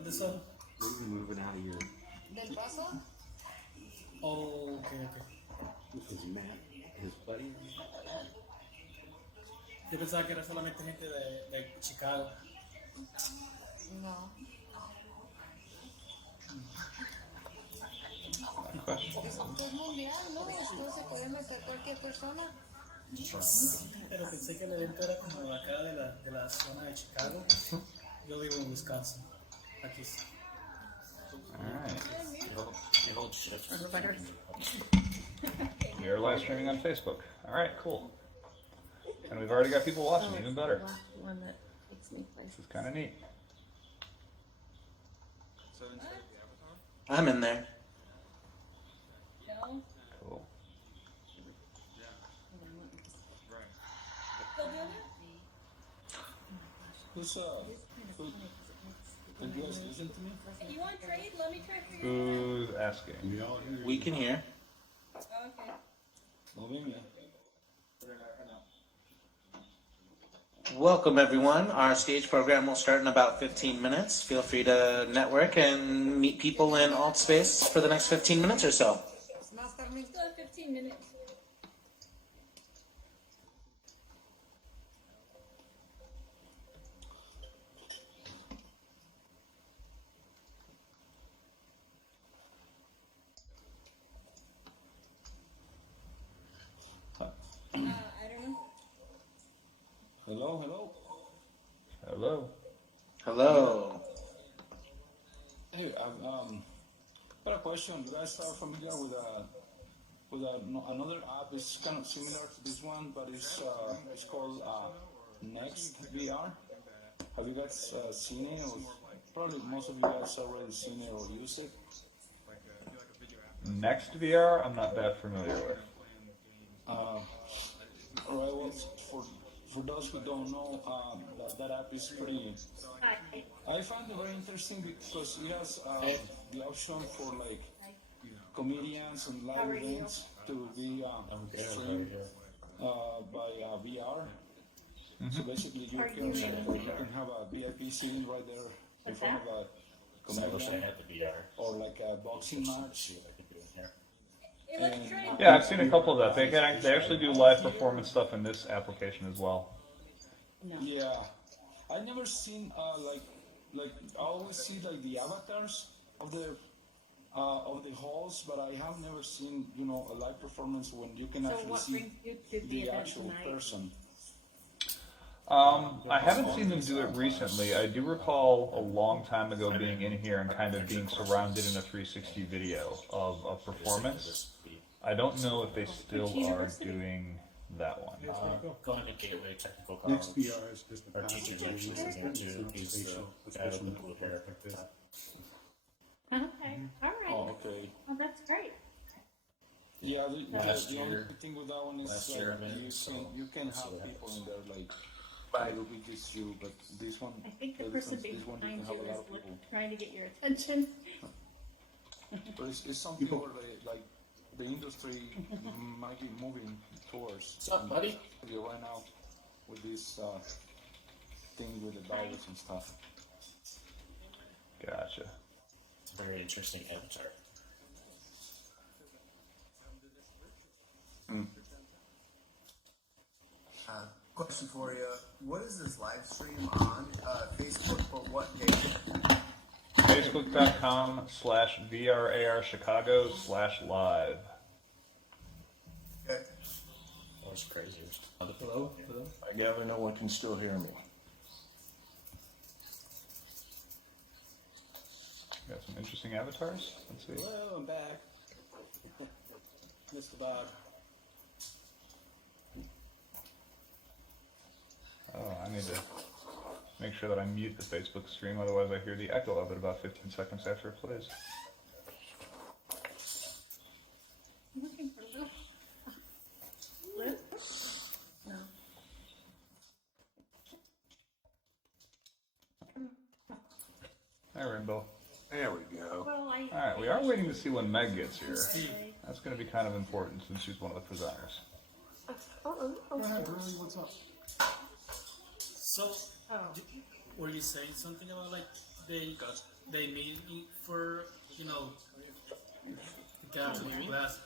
¿Dónde son? We're moving out of here. ¿Del Paso? Oh, okay. This was Matt, his buddy. Yo pensaba que era solamente gente de Chicago. No. Es mundial, ¿no? Esto se puede meter cualquier persona. Pero pensé que el evento era como de acá de la zona de Chicago. Yo vivo en Wisconsin. Aquí sí. Alright. We are live streaming on Facebook. Alright, cool. And we've already got people watching, even better. This is kind of neat. I'm in there. Cool. Who's did you guys listen to me? You want trade? Let me try for you. Who's asking? We can hear. Okay. No ven ya. Welcome, everyone. Our stage program will start in about 15 minutes. Feel free to network and meet people in AltSpace for the next 15 minutes or so. We still have 15 minutes. I don't know. Hello. Hello. Hello. Hey, I've got a question. You guys are familiar with another app? It's kind of similar to this one, but it's called Next VR. Have you guys seen it? Or probably most of you guys already seen it or used it. Next VR, I'm not that familiar with. Alright, well, for those who don't know, that app is pretty. I find it very interesting because it has the option for like comedians and live events to be streamed by VR. So basically, you can have a VIP scene right there in front of a comedian or like a boxing match. Yeah, I've seen a couple of that. They actually do live performance stuff in this application as well. Yeah, I've never seen like I always see like the avatars of the halls, but I have never seen a live performance when you can actually see the actual person. I haven't seen them do it recently. I do recall a long time ago being in here and kind of being surrounded in a 360 video of a performance. I don't know if they still are doing that one. Going to Gateway Technical Next College. VR is just Our teacher's actually in here too. He's the guy with the blue hair. Okay. All right. Oh, okay. Well, that's great. Yeah, the Last only year- thing with that one is last year I like made it, so you can we'll see have what people happens. in there like it'll be just you, but this one. I think the this person one you behind can you have a lot is of people. trying to get your attention. But it's something where like the industry might be moving towards. What's up, buddy? Right now with this thing with the virus and stuff. Gotcha. Very interesting avatar. Question for you. What is this live stream on Facebook for what day? Facebook.com/VRAR-Chicago/live. Okay. That was crazy. Hello. I gather no one can still hear me. Got some interesting avatars. Let's see. Hello, I'm back. Mr. Bob. Oh, I need to make sure that I mute the Facebook stream, otherwise I hear the echo of it about 15 seconds after it plays. I'm looking for Lou. Lou? No. Hi, Rainbow. There we go. Well, Alright, we are waiting to see when Meg gets here. That's going to be kind of important since she's one of the presenters. What's up? So, were you saying something about like they they meet for, you know, gather class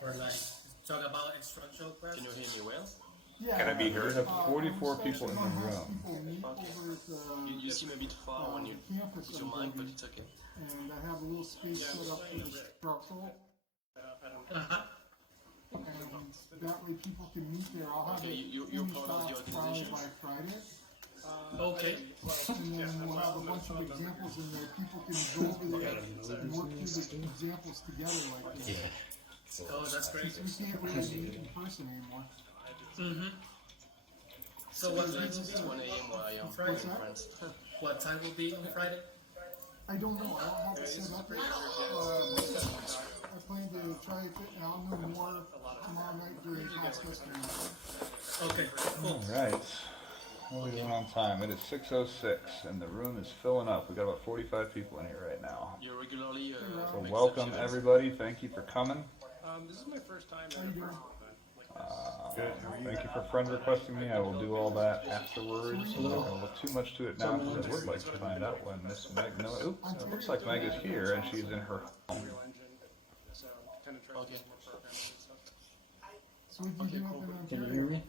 for like talk about instructional class. Can you hear me well? Yeah. Can I be heard? We have 44 people in the room. You seem a bit far when you put your mic, but it's okay. And I have a little space set up for the structural. And that way people can meet there. I'll have Okay, it you're part of the probably organization. by Friday. Okay. And then we'll have a bunch of examples in there. People can go over there and work through the examples together like this. Oh, that's great. Since we can't really meet in person anymore. Mm-hmm. So what time It's will 1 be a.m. where I am on Friday? in France. What time will be on Friday? I don't know. I don't have it set up yet. I plan to try it, and I'll know more tomorrow night during class testing. Okay, cool. Alright. What are we doing on time? It is 6:06 and the room is filling up. We've got about 45 people in here right now. You regularly So make welcome such events? everybody. Thank you for coming. This is my first time. How you doing? Thank you for friend requesting me. I will do all that afterwards. I'm not going to look too much to it now because I would like to find out when Miss Meg. No, oops, it looks like Meg is here and she's in her home. Okay. So we can do up in Ontario. Can you hear me?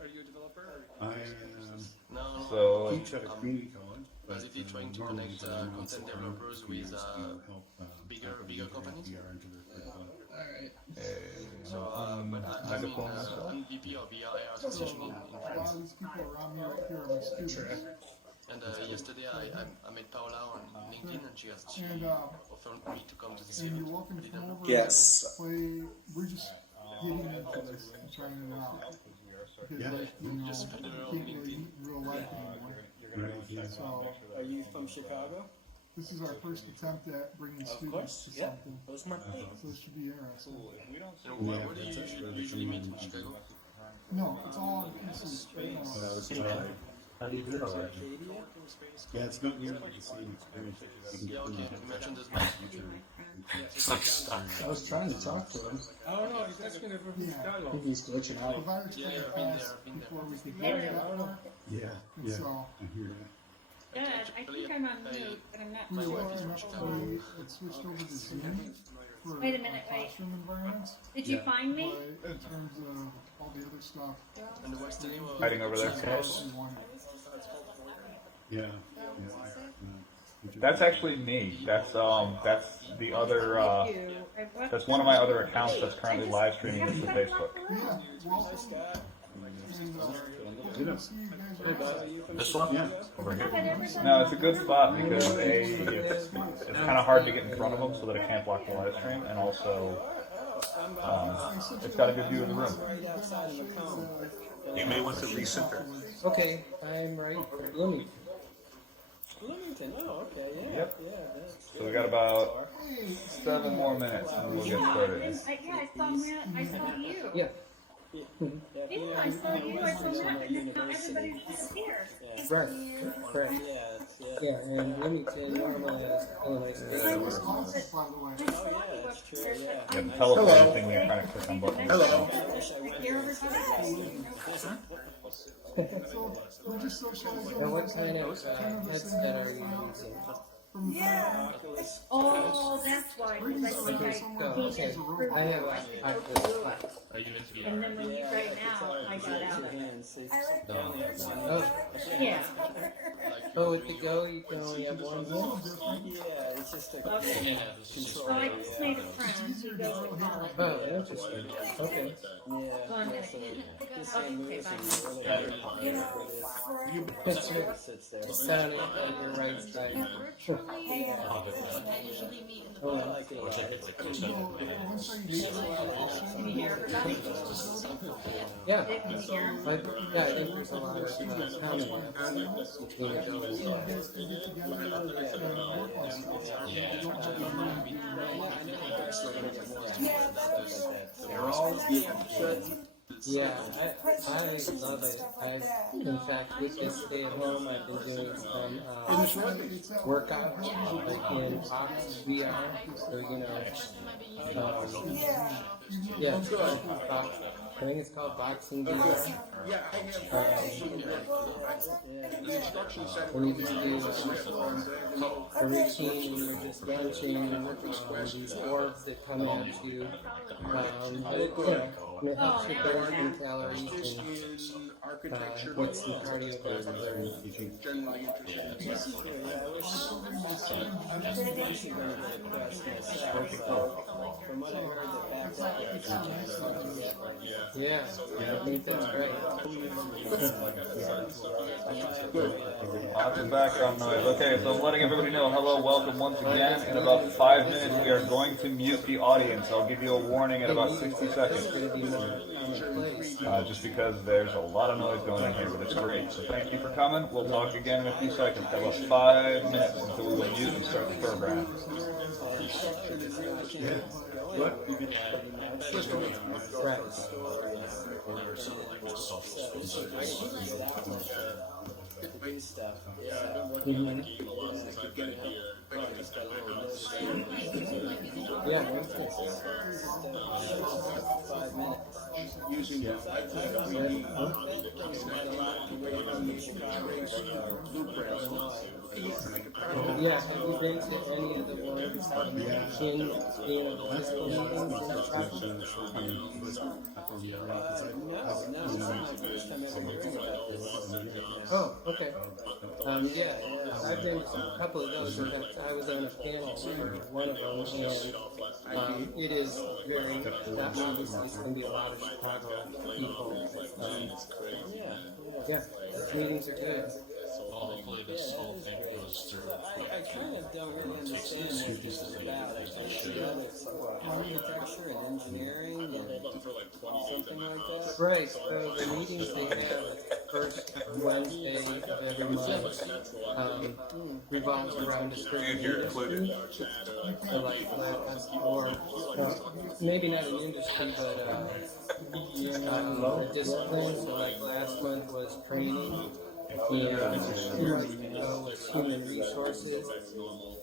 Are you a developer? I No. So teach at a community college. but, Basically trying to normally connect for the months content of developers October, with help, bigger faculty companies. PR into their curriculum. So, but I'm VP of the AR Association in A lot France. of these people around me right here are my students. And yesterday I met Paola on LinkedIn and she And, offered me to come to the And city. you're welcome to come over Yes. and play. We're just getting into this and trying it out. Because, Yeah. like, you know, you can't really meet in real life anymore. Right, yeah. So, Are you from Chicago? this is our first attempt at bringing students to something. That was my thing. So it should be interesting. And where do you usually meet in Chicago? No, it's all on pieces right now. How do you do it? Yeah, it's not easy to see and experience. You can Yeah, get okay. them You mentioned this much. I was trying to talk to him. Oh no, he's asking if we're from Yeah. Chicago. I think he's glitching out. The virus Yeah, took I've been class there, I've been there. before we could Yeah, get I that don't know. far. Yeah, yeah, So, I hear that. Dad, I think I'm on mute, but I'm not we sure. were enough we had switched over to Zoom for Wait a minute, wait. classroom environments. Did you find me? But in terms of all the other stuff, And what's the name of hiding over there. we wanted. Yeah, yeah. That's actually me. That's the other Thank you. that's one of my other accounts that's currently live streaming this to Facebook. Yeah, welcome. And, good to see you guys around. This one? Yeah. Over here. No, it's a good spot because it's kind of hard to get in front of them so that it can't block the live stream, and also it's got a good view of the room. You may want to recenter. Okay, I'm right. Bloomington. Bloomington, oh, okay, yeah. Yep. Yeah, that's So we got about 7 more minutes and we'll get started. Yeah, I saw Matt. I saw you. Yeah. Yeah, I saw you. I saw Matt. And now everybody's disappeared. Right. Correct. yeah. Yeah, and Bloomington, Illinois, Illinois Hey, State. Wisconsin, by the way. That's true, yeah. You have to tell us anything when you're trying to click on buttons. So we're just socializing. And what kind of headset are you using? Yeah. Oh, that's why. Because I think Okay, I go. he Okay. just proved I have it. a Oculus Flex. And then when you right now, I got out. Oh. Yeah. Oh, with the Go, you can only have one mode? Yeah, it's just a Okay. So I just made a friend. He goes to college. Oh, interesting. Okay. So I'm gonna. Okay, bye. That's it. It's down on your right side. Oh, Can you hear everybody? yeah. Can you hear? But, yeah, I think there's a lot of common between the Go and the Yeah, I love it. In fact, with this stay at home, I've been doing some workouts like in Ox VR. So, you know, yeah, Ox. I think it's called Boxing VR. Yeah, I have. When you just do a routine and you're just launching these orbs that come at you. And it helps you burn some calories and what's some cardiovascular. Generally interested. From what I heard, the yeah, I think that's great. Lots of background noise. Okay, so I'm letting everybody know, hello, welcome once again. In about 5 minutes, we are going to mute the audience. I'll give you a warning at about 60 seconds. Just because there's a lot of noise going on here, but it's great. So thank you for coming. We'll talk again in a few seconds. Got about 5 minutes until we will mute and start the program. Yeah, have you been to any of the ones in physical meetings? Oh, okay. Yeah, I've been to a couple of those. In fact, I was on a panel for one of them, and it is very, that means it's going to be a lot of Chicago people. Yeah, those meetings are good. Hopefully this whole thing goes through. I kind of don't really understand what this is about. I think it's architecture and engineering and something like that. Right, so the meetings they have first Wednesday of every month revolves around a certain industry. So like, or maybe not an industry, but a discipline. So like last month was training. And 2 months ago was human resources.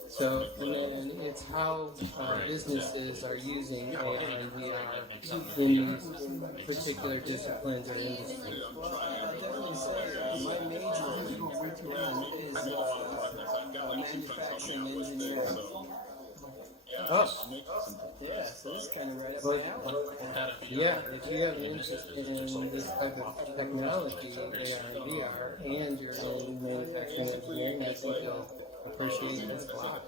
So, and then it's how businesses are using AI and VR in these particular disciplines or industries. Well, I definitely say my major is manufacturing engineering. Oh, yeah, so this is kind of right up my alley. Yeah, if you have an interest in this type of technology, AR and VR, and you're in manufacturing engineering, I think you'll appreciate this block.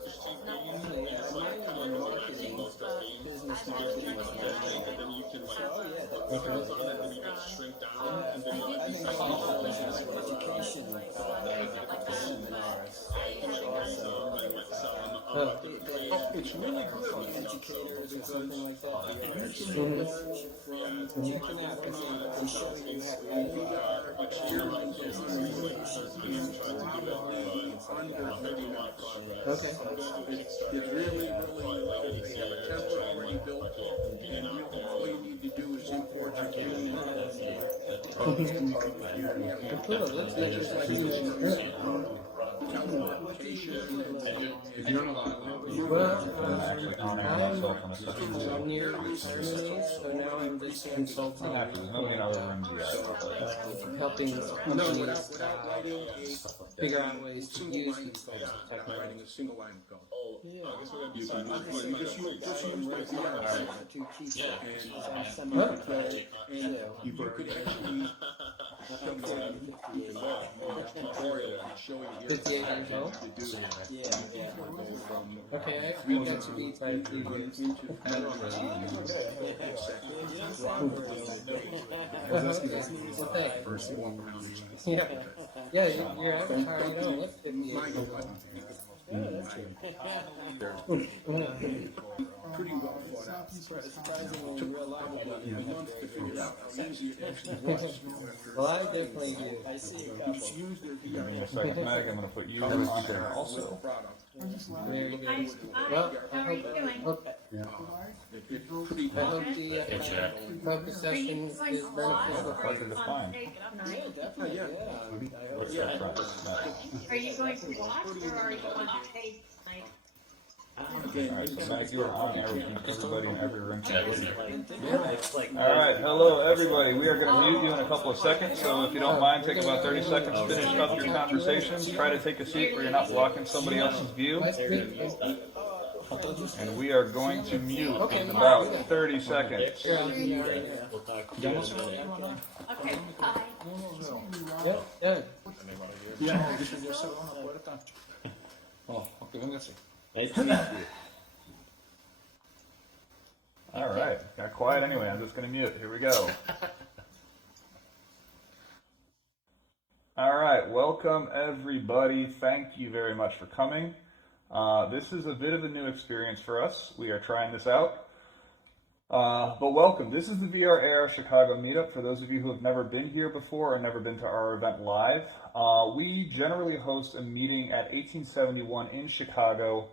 Marketing, business marketing. It's really good for educators or something like that. You can have and show you okay. It's really, they have a template already built, and all you need to do is import your If you don't allow well, I'm near retirement age, so now I'm just consulting, helping companies figure out ways to use these types of technology. writing a single line of code. Yeah. You just use the VR and you could actually tutorial and show you 58 years old? Okay, I've got to be type 3 years. Well, thanks. Yeah, your avatar, you don't look 58 years old. Pretty well thought out. Took probably a month to figure out how easy it actually was. Well, I definitely do. I see a couple. Use their VR. I'm going to put you on there also. Very good. Well, I hope the focus session is beneficial. Pleasure to find. Are you going to watch or are you on tape tonight? Alright, so Matt, you are on air with everybody in every room. Alright, hello everybody. We are going to mute you in a couple of seconds, so if you don't mind, take about 30 seconds, finish up your conversations, try to take a seat where you're not blocking somebody else's view. And we are going to mute in about 30 seconds. Okay, bye. Alright, got quiet anyway, I'm just going to mute. Here we go. Alright, welcome everybody. Thank you very much for coming. This is a bit of a new experience for us. We are trying this out. But welcome. This is the VR AR Chicago meetup. For those of you who have never been here before or never been to our event live, we generally host a meeting at 1871 in Chicago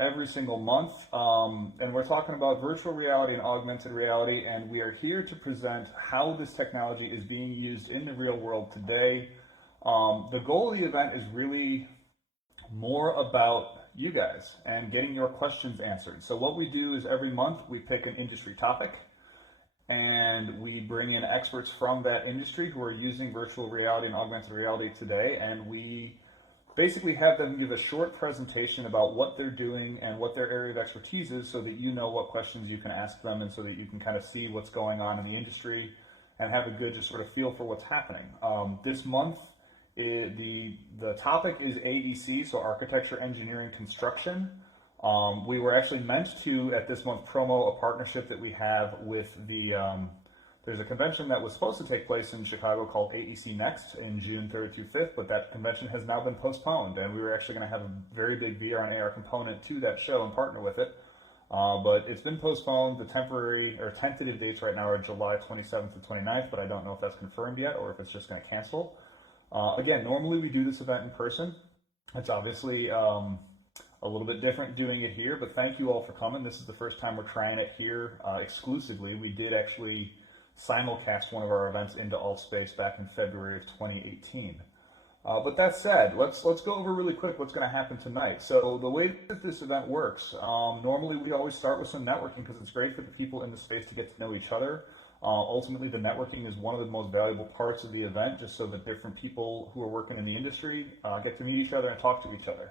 every single month. And we're talking about virtual reality and augmented reality, and we are here to present how this technology is being used in the real world today. The goal of the event is really more about you guys and getting your questions answered. So what we do is every month we pick an industry topic and we bring in experts from that industry who are using virtual reality and augmented reality today, and we basically have them give a short presentation about what they're doing and what their area of expertise is, so that you know what questions you can ask them and so that you can kind of see what's going on in the industry and have a good just sort of feel for what's happening. This month the topic is AEC, so Architecture, Engineering, Construction. We were actually meant to, at this month, promo a partnership that we have with the, there's a convention that was supposed to take place in Chicago called AEC Next in June 3rd through 5th, but that convention has now been postponed, and we were actually going to have a very big VR and AR component to that show and partner with it. But it's been postponed. The temporary or tentative dates right now are July 27th to 29th, but I don't know if that's confirmed yet or if it's just going to cancel. Again, normally we do this event in person. It's obviously a little bit different doing it here, but thank you all for coming. This is the first time we're trying it here exclusively. We did actually simulcast one of our events into AltSpace back in February of 2018. But that said, let's go over really quick what's going to happen tonight. So the way that this event works, normally we always start with some networking because it's great for the people in the space to get to know each other. Ultimately, the networking is one of the most valuable parts of the event, just so that different people who are working in the industry get to meet each other and talk to each other.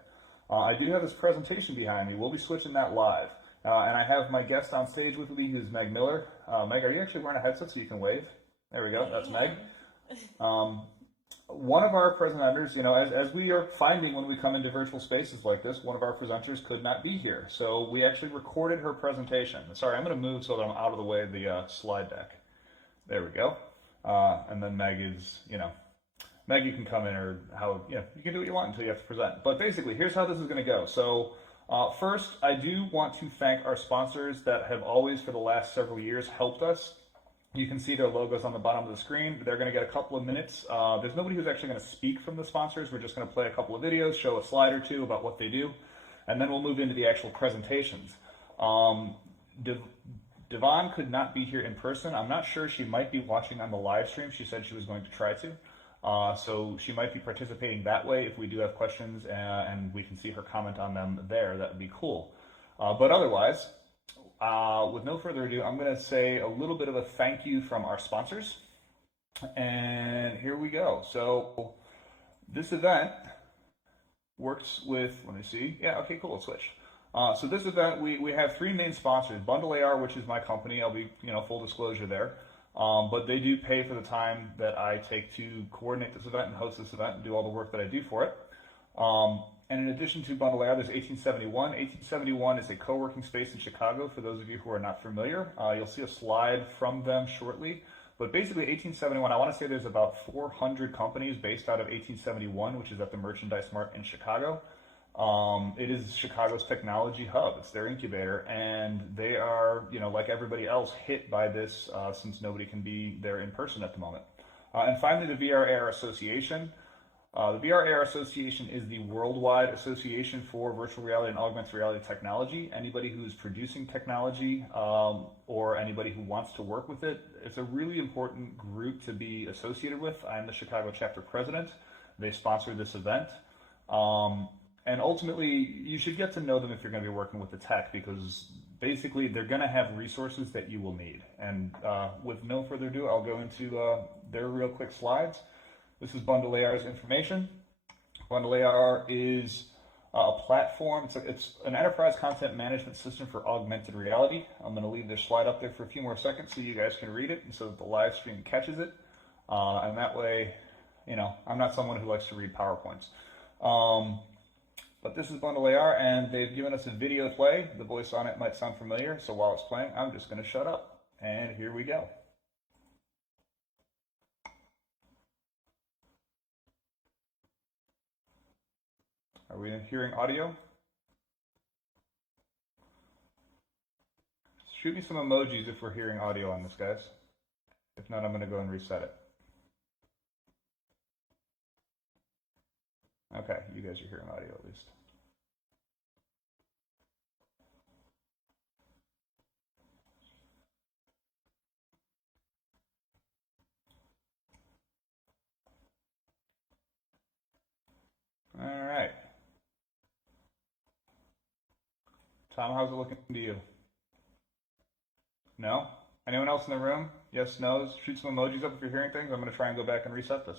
I do have this presentation behind me. We'll be switching that live. And I have my guest on stage with me, who's Meg Miller. Meg, are you actually wearing a headset so you can wave? There we go. That's Meg. One of our presenters, you know, as we are finding when we come into virtual spaces like this, one of our presenters could not be here. So we actually recorded her presentation. Sorry, I'm going to move so that I'm out of the way of the slide deck. There we go. And then Meg is, you know, Meg, you can come in or how, you know, you can do what you want until you have to present. But basically, here's how this is going to go. So first, I do want to thank our sponsors that have always, for the last several years, helped us. You can see their logos on the bottom of the screen. They're going to get a couple of minutes. There's nobody who's actually going to speak from the sponsors. We're just going to play a couple of videos, show a slide or two about what they do, and then we'll move into the actual presentations. Devon could not be here in person. I'm not sure. She might be watching on the live stream. She said she was going to try to. So she might be participating that way. If we do have questions and we can see her comment on them there, that would be cool. But otherwise, with no further ado, I'm going to say a little bit of a thank you from our sponsors. And here we go. So this event works with, let me see. Yeah, okay, cool, let's switch. So this event, we have three main sponsors. Bundle AR, which is my company. I'll be, you know, full disclosure there. But they do pay for the time that I take to coordinate this event and host this event and do all the work that I do for it. And in addition to Bundle AR, there's 1871. 1871 is a co-working space in Chicago, for those of you who are not familiar. You'll see a slide from them shortly. But basically, 1871, I want to say there's about 400 companies based out of 1871, which is at the Merchandise Mart in Chicago. It is Chicago's technology hub. It's their incubator, and they are, you know, like everybody else, hit by this since nobody can be there in person at the moment. And finally, the VR AR Association. The VR AR Association is the worldwide association for virtual reality and augmented reality technology. Anybody who's producing technology or anybody who wants to work with it, it's a really important group to be associated with. I'm the Chicago chapter president. They sponsored this event. And ultimately, you should get to know them if you're going to be working with the tech, because basically they're going to have resources that you will need. And with no further ado, I'll go into their real quick slides. This is Bundle AR's information. Bundle AR is a platform. It's an enterprise content management system for augmented reality. I'm going to leave this slide up there for a few more seconds so you guys can read it and so that the live stream catches it. And that way, you know, I'm not someone who likes to read PowerPoints. But this is Bundle AR, and they've given us a video to play. The voice on it might sound familiar, so while it's playing, I'm just going to shut up. And here we go. Are we hearing audio? Shoot me some emojis if we're hearing audio on this, guys. If not, I'm going to go and reset it. Okay, you guys are hearing audio at least. All right. Tom, how's it looking to you? No? Anyone else in the room? Yes, no's? Shoot some emojis up if you're hearing things. I'm going to try and go back and reset this.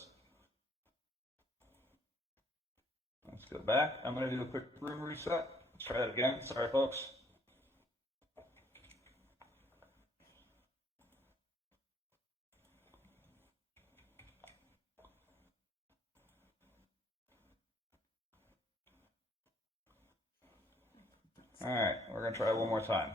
Let's go back. I'm going to do a quick room reset. Let's try that again. Sorry, folks. All right, we're going to try one more time.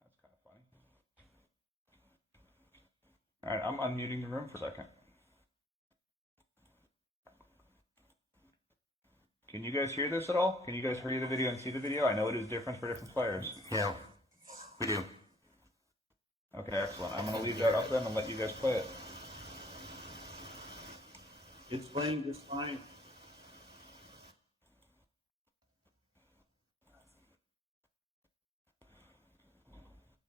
That's kind of funny. All right, I'm unmuting the room for a second. Can you guys hear this at all? Can you guys hear the video and see the video? I know it is different for different players. Yeah, we do. Okay, excellent. I'm going to leave that up then and let you guys play it. It's playing just fine.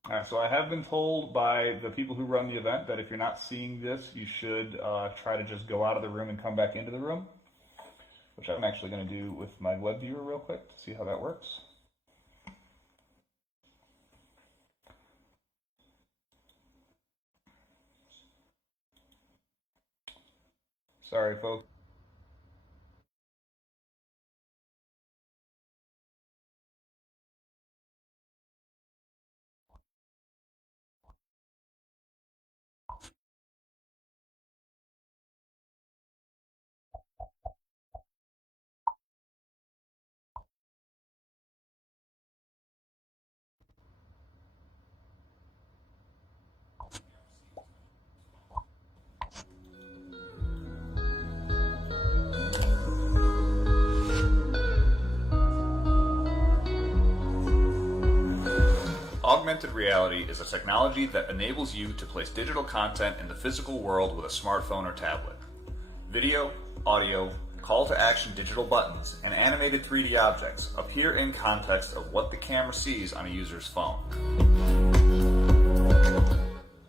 All right, so I have been told by the people who run the event that if you're not seeing this, you should try to just go out of the room and come back into the room, which I'm actually going to do with my web viewer real quick to see how that works. Sorry, folks. Augmented reality is a technology that enables you to place digital content in the physical world with a smartphone or tablet. Video, audio, call-to-action digital buttons, and animated 3D objects appear in context of what the camera sees on a user's phone.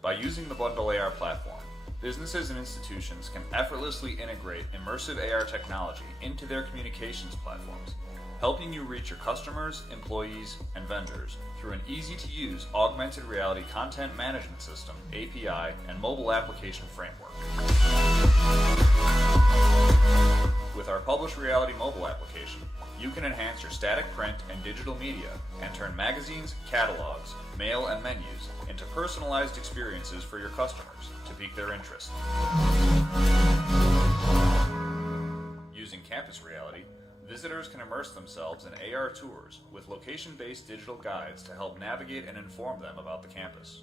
By using the Bundle AR platform, businesses and institutions can effortlessly integrate immersive AR technology into their communications platforms, helping you reach your customers, employees, and vendors through an easy-to-use augmented reality content management system, API, and mobile application framework. With our Publish Reality mobile application, you can enhance your static print and digital media and turn magazines, catalogs, mail, and menus into personalized experiences for your customers to pique their interest. Using Campus Reality, visitors can immerse themselves in AR tours with location-based digital guides to help navigate and inform them about the campus.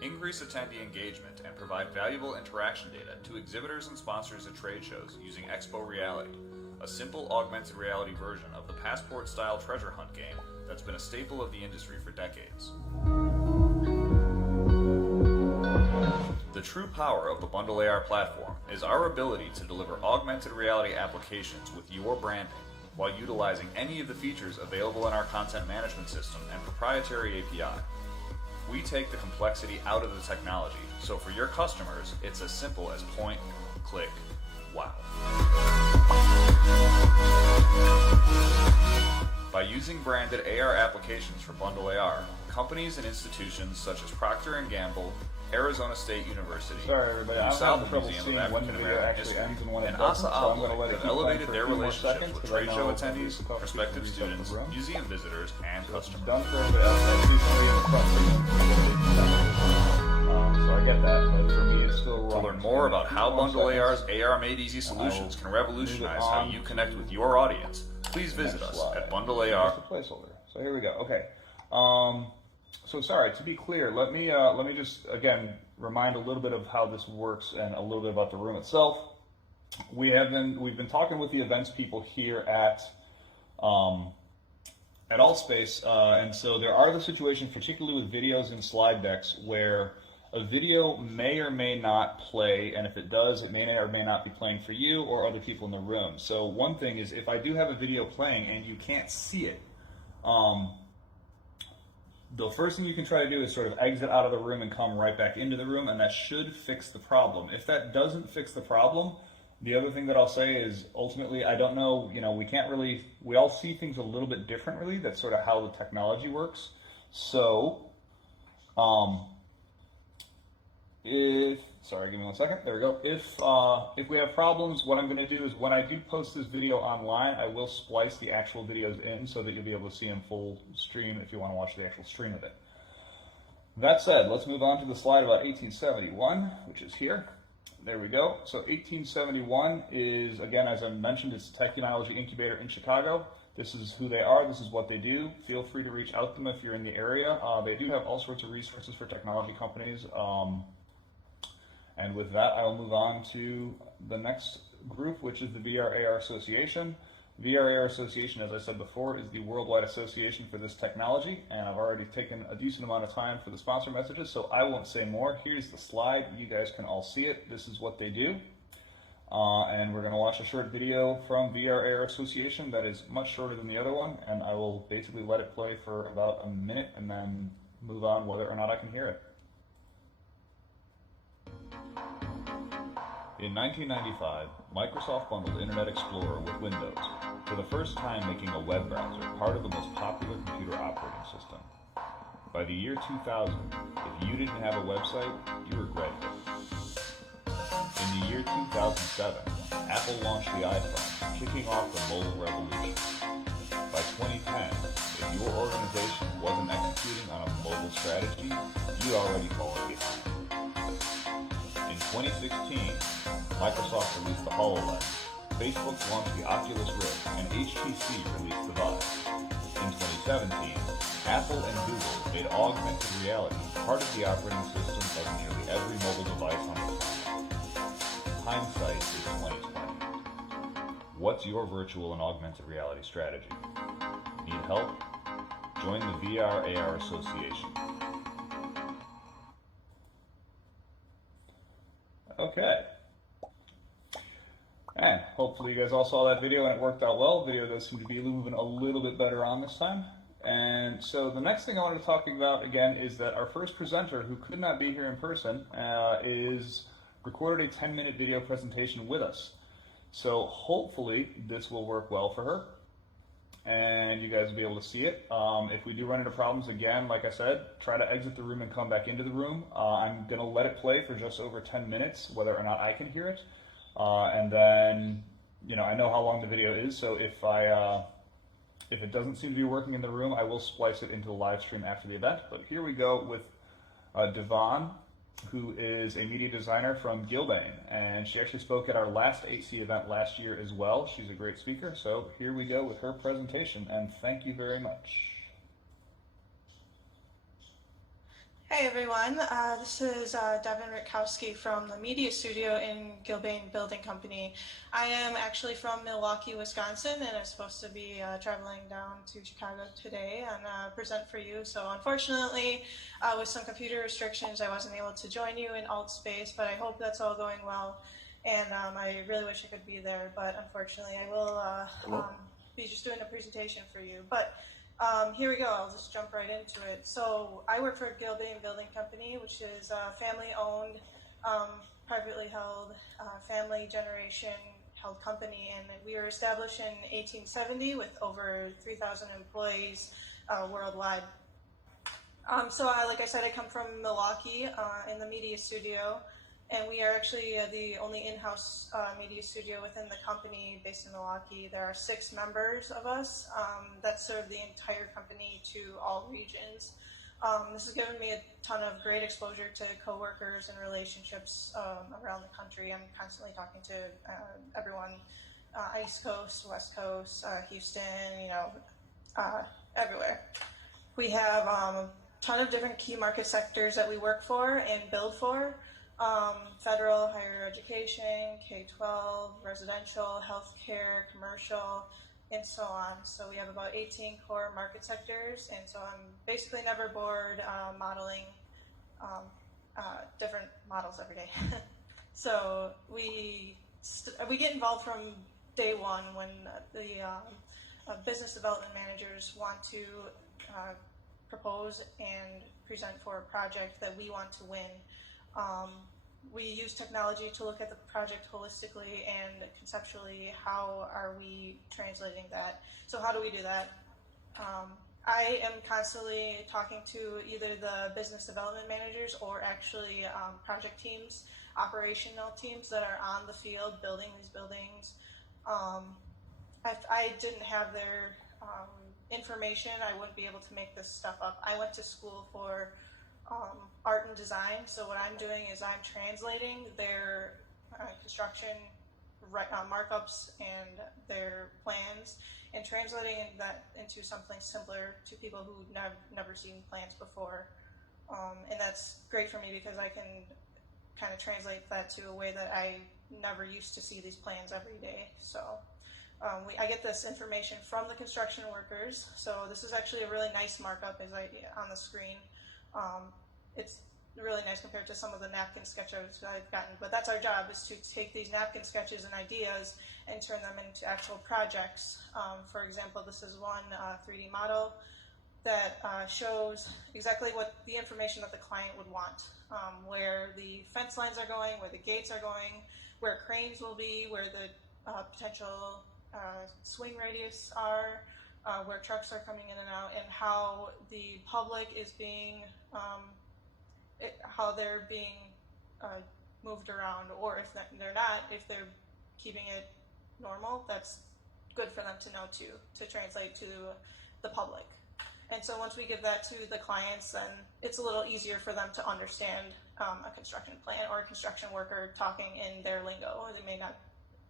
Increase attendee engagement and provide valuable interaction data to exhibitors and sponsors at trade shows using Expo Reality, a simple augmented reality version of the passport-style treasure hunt game that's been a staple of the industry for decades. The true power of the Bundle AR platform is our ability to deliver augmented reality applications with your branding while utilizing any of the features available in our content management system and proprietary API. We take the complexity out of the technology, so for your customers, it's as simple as point, click, wow. By using branded AR applications for Bundle AR, companies and institutions such as Procter & Gamble, Arizona State University, sorry everybody, I'm having trouble seeing when the video actually ends and when it doesn't, so I'm going to let it have elevated their relationships with trade show attendees, prospective students, museum visitors, and customers. Done for everybody else, that's usually in the front so I get that, but for me it's still wrong. To learn more about how Bundle AR's AR Made Easy solutions can revolutionize how you connect with your audience, please visit us at Bundle AR. Placeholder. So here we go. Okay. So sorry, to be clear, let me just again remind a little bit of how this works and a little bit about the room itself. We've been talking with the events people here at AltSpace, and so there are the situations, particularly with videos and slide decks, where a video may or may not play, and if it does, it may or may not be playing for you or other people in the room. So one thing is, if I do have a video playing and you can't see it, the first thing you can try to do is sort of exit out of the room and come right back into the room, and that should fix the problem. If that doesn't fix the problem, the other thing that I'll say is, ultimately, I don't know, we all see things a little bit differently. That's sort of how the technology works. So, sorry, give me 1 second. There we go. If we have problems, what I'm going to do is when I do post this video online, I will splice the actual videos in so that you'll be able to see in full stream if you want to watch the actual stream of it. That said, let's move on to the slide about 1871, which is here. There we go. So 1871 is, again, as I mentioned, it's a technology incubator in Chicago. This is who they are. This is what they do. Feel free to reach out to them if you're in the area. They do have all sorts of resources for technology companies. And with that, I will move on to the next group, which is the VR/AR Association. VR/AR Association, as I said before, is the worldwide association for this technology, and I've already taken a decent amount of time for the sponsor messages, so I won't say more. Here's the slide. You guys can all see it. This is what they do. And we're going to watch a short video from VR/AR Association that is much shorter than the other one, and I will basically let it play for about a minute and then move on whether or not I can hear it. In 1995, Microsoft bundled Internet Explorer with Windows, for the first time making a web browser part of the most popular computer operating system. By the year 2000, if you didn't have a website, you regretted it. In the year 2007, Apple launched the iPhone, kicking off the mobile revolution. By 2010, if your organization wasn't executing on a mobile strategy, you'd already fallen behind. In 2016, Microsoft released the HoloLens, Facebook launched the Oculus Rift, and HTC released the Vive. In 2017, Apple and Google made augmented reality part of the operating system of nearly every mobile device on the planet. Hindsight is 2020. What's your virtual and augmented reality strategy? Need help? Join the VR/AR Association. Okay. And hopefully you guys all saw that video and it worked out well. The video does seem to be moving a little bit better on this time. And so the next thing I wanted to talk about again is that our first presenter, who could not be here in person, is recorded a 10-minute video presentation with us. So hopefully this will work well for her and you guys will be able to see it. If we do run into problems, again, like I said, try to exit the room and come back into the room. I'm going to let it play for just over 10 minutes, whether or not I can hear it. And then, I know how long the video is, so if it doesn't seem to be working in the room, I will splice it into the live stream after the event. But here we go with Devon, who is a media designer from Gilbane, and she actually spoke at our last AEC event last year as well. She's a great speaker, so here we go with her presentation, and thank you very much. Hey everyone, this is Devin Rutkowski from the media studio in Gilbane Building Company. I am actually from Milwaukee, Wisconsin, and I'm supposed to be traveling down to Chicago today and present for you. So unfortunately, with some computer restrictions, I wasn't able to join you in AltSpace, but I hope that's all going well. And I really wish I could be there, but unfortunately I will be just doing a presentation for you. But here we go, I'll just jump right into it. So I work for Gilbane Building Company, which is a family-owned, privately held, family generation held company, and we were established in 1870 with over 3,000 employees worldwide. So like I said, I come from Milwaukee in the media studio, and we are actually the only in-house media studio within the company based in Milwaukee. There are 6 members of us that serve the entire company to all regions. This has given me a ton of great exposure to coworkers and relationships around the country. I'm constantly talking to everyone, East Coast, West Coast, Houston, everywhere. We have a ton of different key market sectors that we work for and build for. Federal, higher education, K-12, residential, healthcare, commercial, and so on. So we have about 18 core market sectors, and so I'm basically never bored modeling different models every day. So we get involved from day one when the business development managers want to propose and present for a project that we want to win. We use technology to look at the project holistically and conceptually. How are we translating that? So how do we do that? I am constantly talking to either the business development managers or actually project teams, operational teams that are on the field building these buildings. If I didn't have their information, I wouldn't be able to make this stuff up. I went to school for art and design, so what I'm doing is I'm translating their construction markups and their plans and translating that into something simpler to people who've never seen plans before. And that's great for me because I can kind of translate that to a way that I never used to see these plans every day. So I get this information from the construction workers. So this is actually a really nice markup on the screen. It's really nice compared to some of the napkin sketches I've gotten, but that's our job, is to take these napkin sketches and ideas and turn them into actual projects. For example, this is one 3D model that shows exactly what the information that the client would want, where the fence lines are going, where the gates are going, where cranes will be, where the potential swing radius are, where trucks are coming in and out, and how the public is being how they're being moved around, or if they're not, if they're keeping it normal, that's good for them to know too, to translate to the public. And so once we give that to the clients, then it's a little easier for them to understand a construction plan or a construction worker talking in their lingo. They may not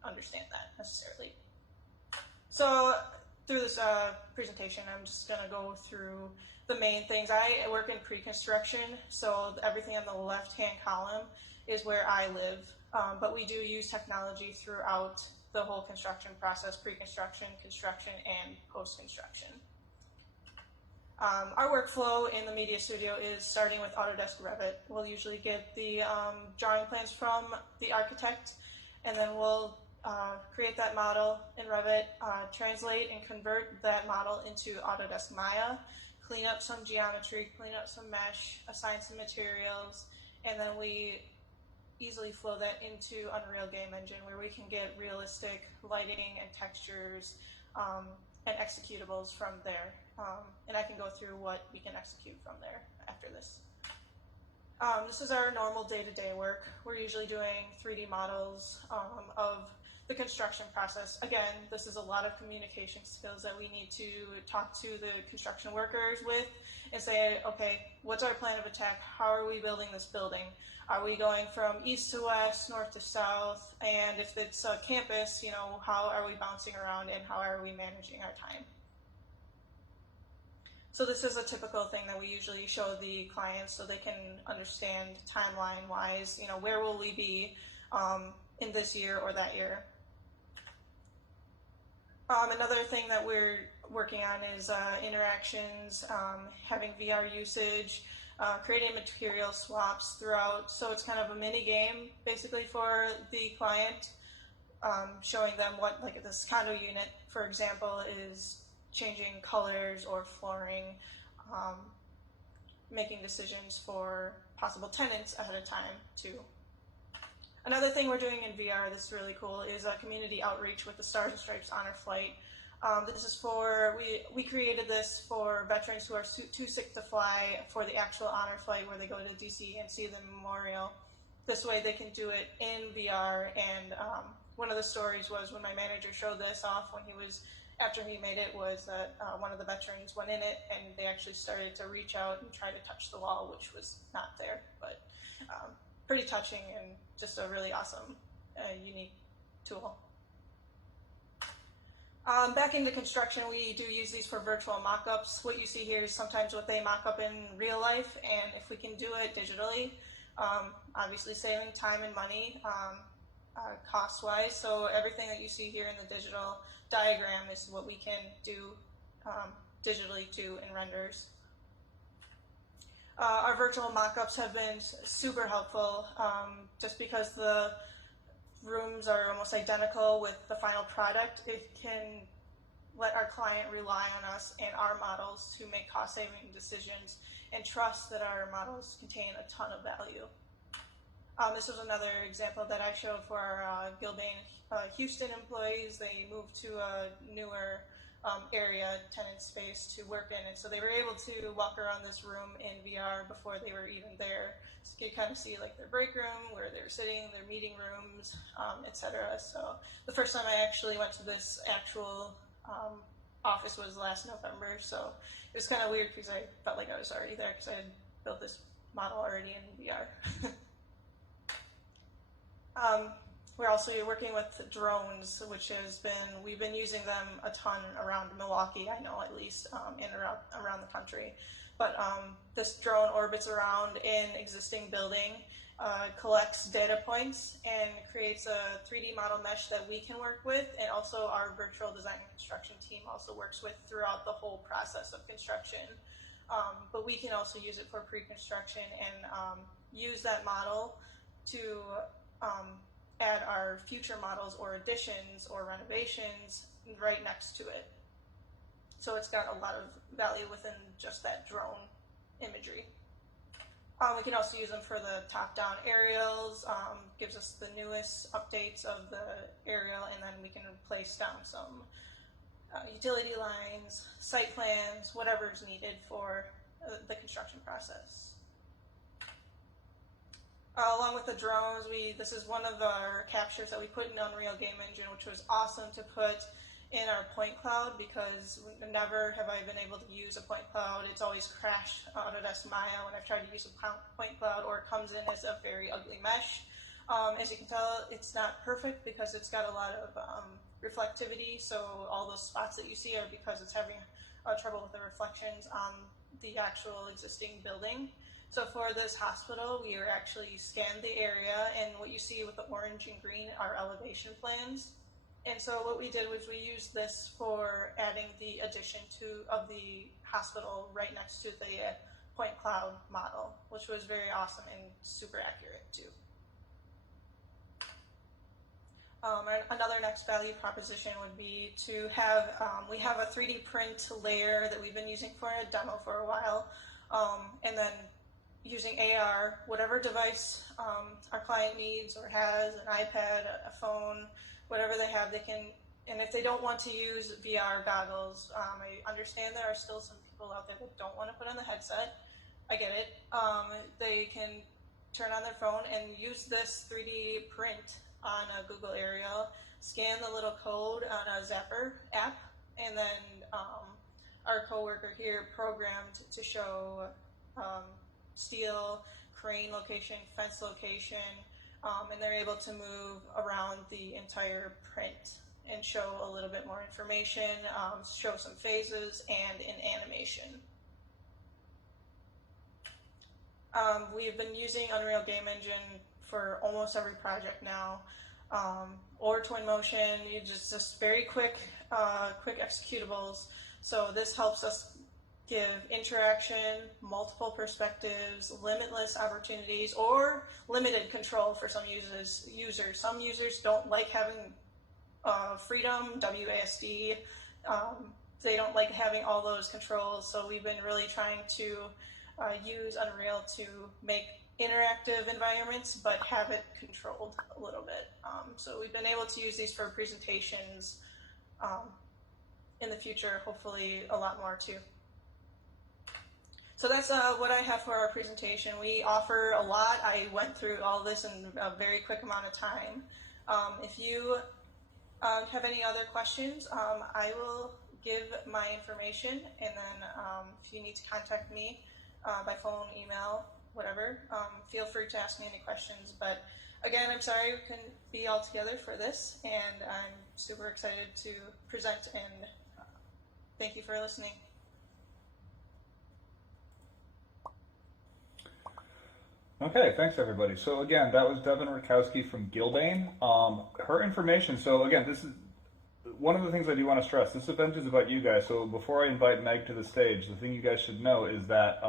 understand that necessarily. So through this presentation, I'm just going to go through the main things. I work in pre-construction, so everything on the left-hand column is where I live, but we do use technology throughout the whole construction process, pre-construction, construction, and post-construction. Our workflow in the media studio is starting with Autodesk Revit. We'll usually get the drawing plans from the architect, and then we'll create that model in Revit, translate and convert that model into Autodesk Maya, clean up some geometry, clean up some mesh, assign some materials, and then we easily flow that into Unreal Game Engine, where we can get realistic lighting and textures and executables from there. And I can go through what we can execute from there after this. This is our normal day-to-day work. We're usually doing 3D models of the construction process. Again, this is a lot of communication skills that we need to talk to the construction workers with and say, okay, what's our plan of attack? How are we building this building? Are we going from east to west, north to south? And if it's a campus, how are we bouncing around and how are we managing our time? So this is a typical thing that we usually show the clients so they can understand timeline-wise, you know, where will we be in this year or that year. Another thing that we're working on is interactions, having VR usage, creating material swaps throughout. So it's kind of a mini game basically for the client, showing them what, like this condo unit, for example, is changing colors or flooring, making decisions for possible tenants ahead of time too. Another thing we're doing in VR that's really cool is community outreach with the Stars and Stripes Honor Flight. This is for, we created this for veterans who are too sick to fly for the actual honor flight where they go to DC and see the memorial. This way they can do it in VR, and one of the stories was when my manager showed this off when he was, after he made it, was that one of the veterans went in it and they actually started to reach out and try to touch the wall, which was not there, but pretty touching and just a really awesome, unique tool. Back into construction, we do use these for virtual mock-ups. What you see here is sometimes what they mock up in real life, and if we can do it digitally, obviously saving time and money cost-wise. So everything that you see here in the digital diagram is what we can do digitally too in renders. Our virtual mock-ups have been super helpful just because the rooms are almost identical with the final product. It can let our client rely on us and our models to make cost-saving decisions and trust that our models contain a ton of value. This was another example that I showed for our Gilbane Houston employees. They moved to a newer area, tenant space to work in, and so they were able to walk around this room in VR before they were even there. So you kind of see like their break room, where they were sitting, their meeting rooms, etc. So the first time I actually went to this actual office was last November, so it was kind of weird because I felt like I was already there because I had built this model already in VR. We're also working with drones, which has been, we've been using them a ton around Milwaukee, I know at least, and around the country. But this drone orbits around an existing building, collects data points, and creates a 3D model mesh that we can work with, and also our virtual design and construction team also works with throughout the whole process of construction. But we can also use it for pre-construction and use that model to add our future models or additions or renovations right next to it. So it's got a lot of value within just that drone imagery. We can also use them for the top-down aerials, gives us the newest updates of the aerial, and then we can place down some utility lines, site plans, whatever is needed for the construction process. Along with the drones, this is one of our captures that we put in Unreal Game Engine, which was awesome to put in our point cloud because never have I been able to use a point cloud. It's always crashed out at Maya when I've tried to use a point cloud, or it comes in as a very ugly mesh. As you can tell, it's not perfect because it's got a lot of reflectivity, so all those spots that you see are because it's having trouble with the reflections on the actual existing building. So for this hospital, we actually scanned the area, and what you see with the orange and green are elevation plans. And so what we did was we used this for adding the addition of the hospital right next to the point cloud model, which was very awesome and super accurate too. Another next value proposition would be to have, we have a 3D print layer that we've been using for a demo for a while, and then using AR, whatever device our client needs or has, an iPad, a phone, whatever they have, they can, and if they don't want to use VR goggles, I understand there are still some people out there that don't want to put on the headset, I get it, they can turn on their phone and use this 3D print on a Google aerial, scan the little code on a Zapper app, and then our coworker here programmed to show steel, crane location, fence location, and they're able to move around the entire print and show a little bit more information, show some phases, and an animation. We've been using Unreal Game Engine for almost every project now, or Twinmotion. You just very quick executables. So this helps us give interaction, multiple perspectives, limitless opportunities, or limited control for some users. Some users don't like having freedom, WASD. They don't like having all those controls. So we've been really trying to use Unreal to make interactive environments, but have it controlled a little bit. So we've been able to use these for presentations in the future, hopefully a lot more too. So that's what I have for our presentation. We offer a lot. I went through all this in a very quick amount of time. If you have any other questions, I will give my information, and then if you need to contact me by phone, email, whatever, feel free to ask me any questions. But again, I'm sorry we couldn't be all together for this, and I'm super excited to present, and thank you for listening. Okay, thanks everybody. So again, that was Devin Rakowski from Gilbane. Her information, so again, this is one of the things I do want to stress. This event is about you guys, so before I invite Meg to the stage, the thing you guys should know is that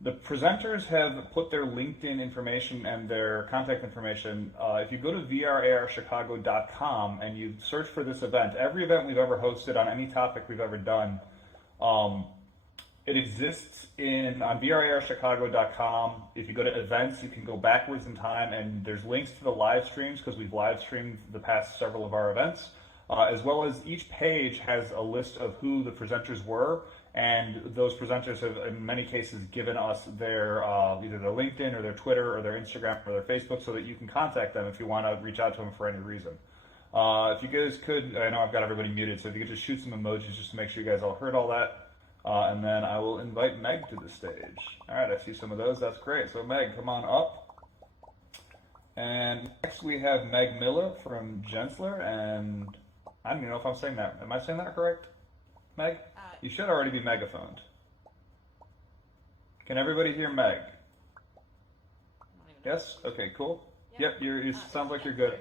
the presenters have put their LinkedIn information and their contact information. If you go to vrarchicago.com and you search for this event, every event we've ever hosted on any topic we've ever done, it exists on vrarchicago.com. If you go to events, you can go backwards in time, and there's links to the live streams because we've live streamed the past several of our events, as well as each page has a list of who the presenters were, and those presenters have, in many cases, given us their either their LinkedIn or their Twitter or their Instagram or their Facebook so that you can contact them if you want to reach out to them for any reason. If you guys could, I know I've got everybody muted, so if you could just shoot some emojis just to make sure you guys all heard all that. And then I will invite Meg to the stage. All right, I see some of those. That's great. So Meg, come on up. And next we have Meg Miller from Gensler, and I don't even know if I'm saying that. Am I saying that correct, Meg? You should already be megaphoned. Can everybody hear Meg? Yes? Okay, cool. Yep, it sounds like you're good.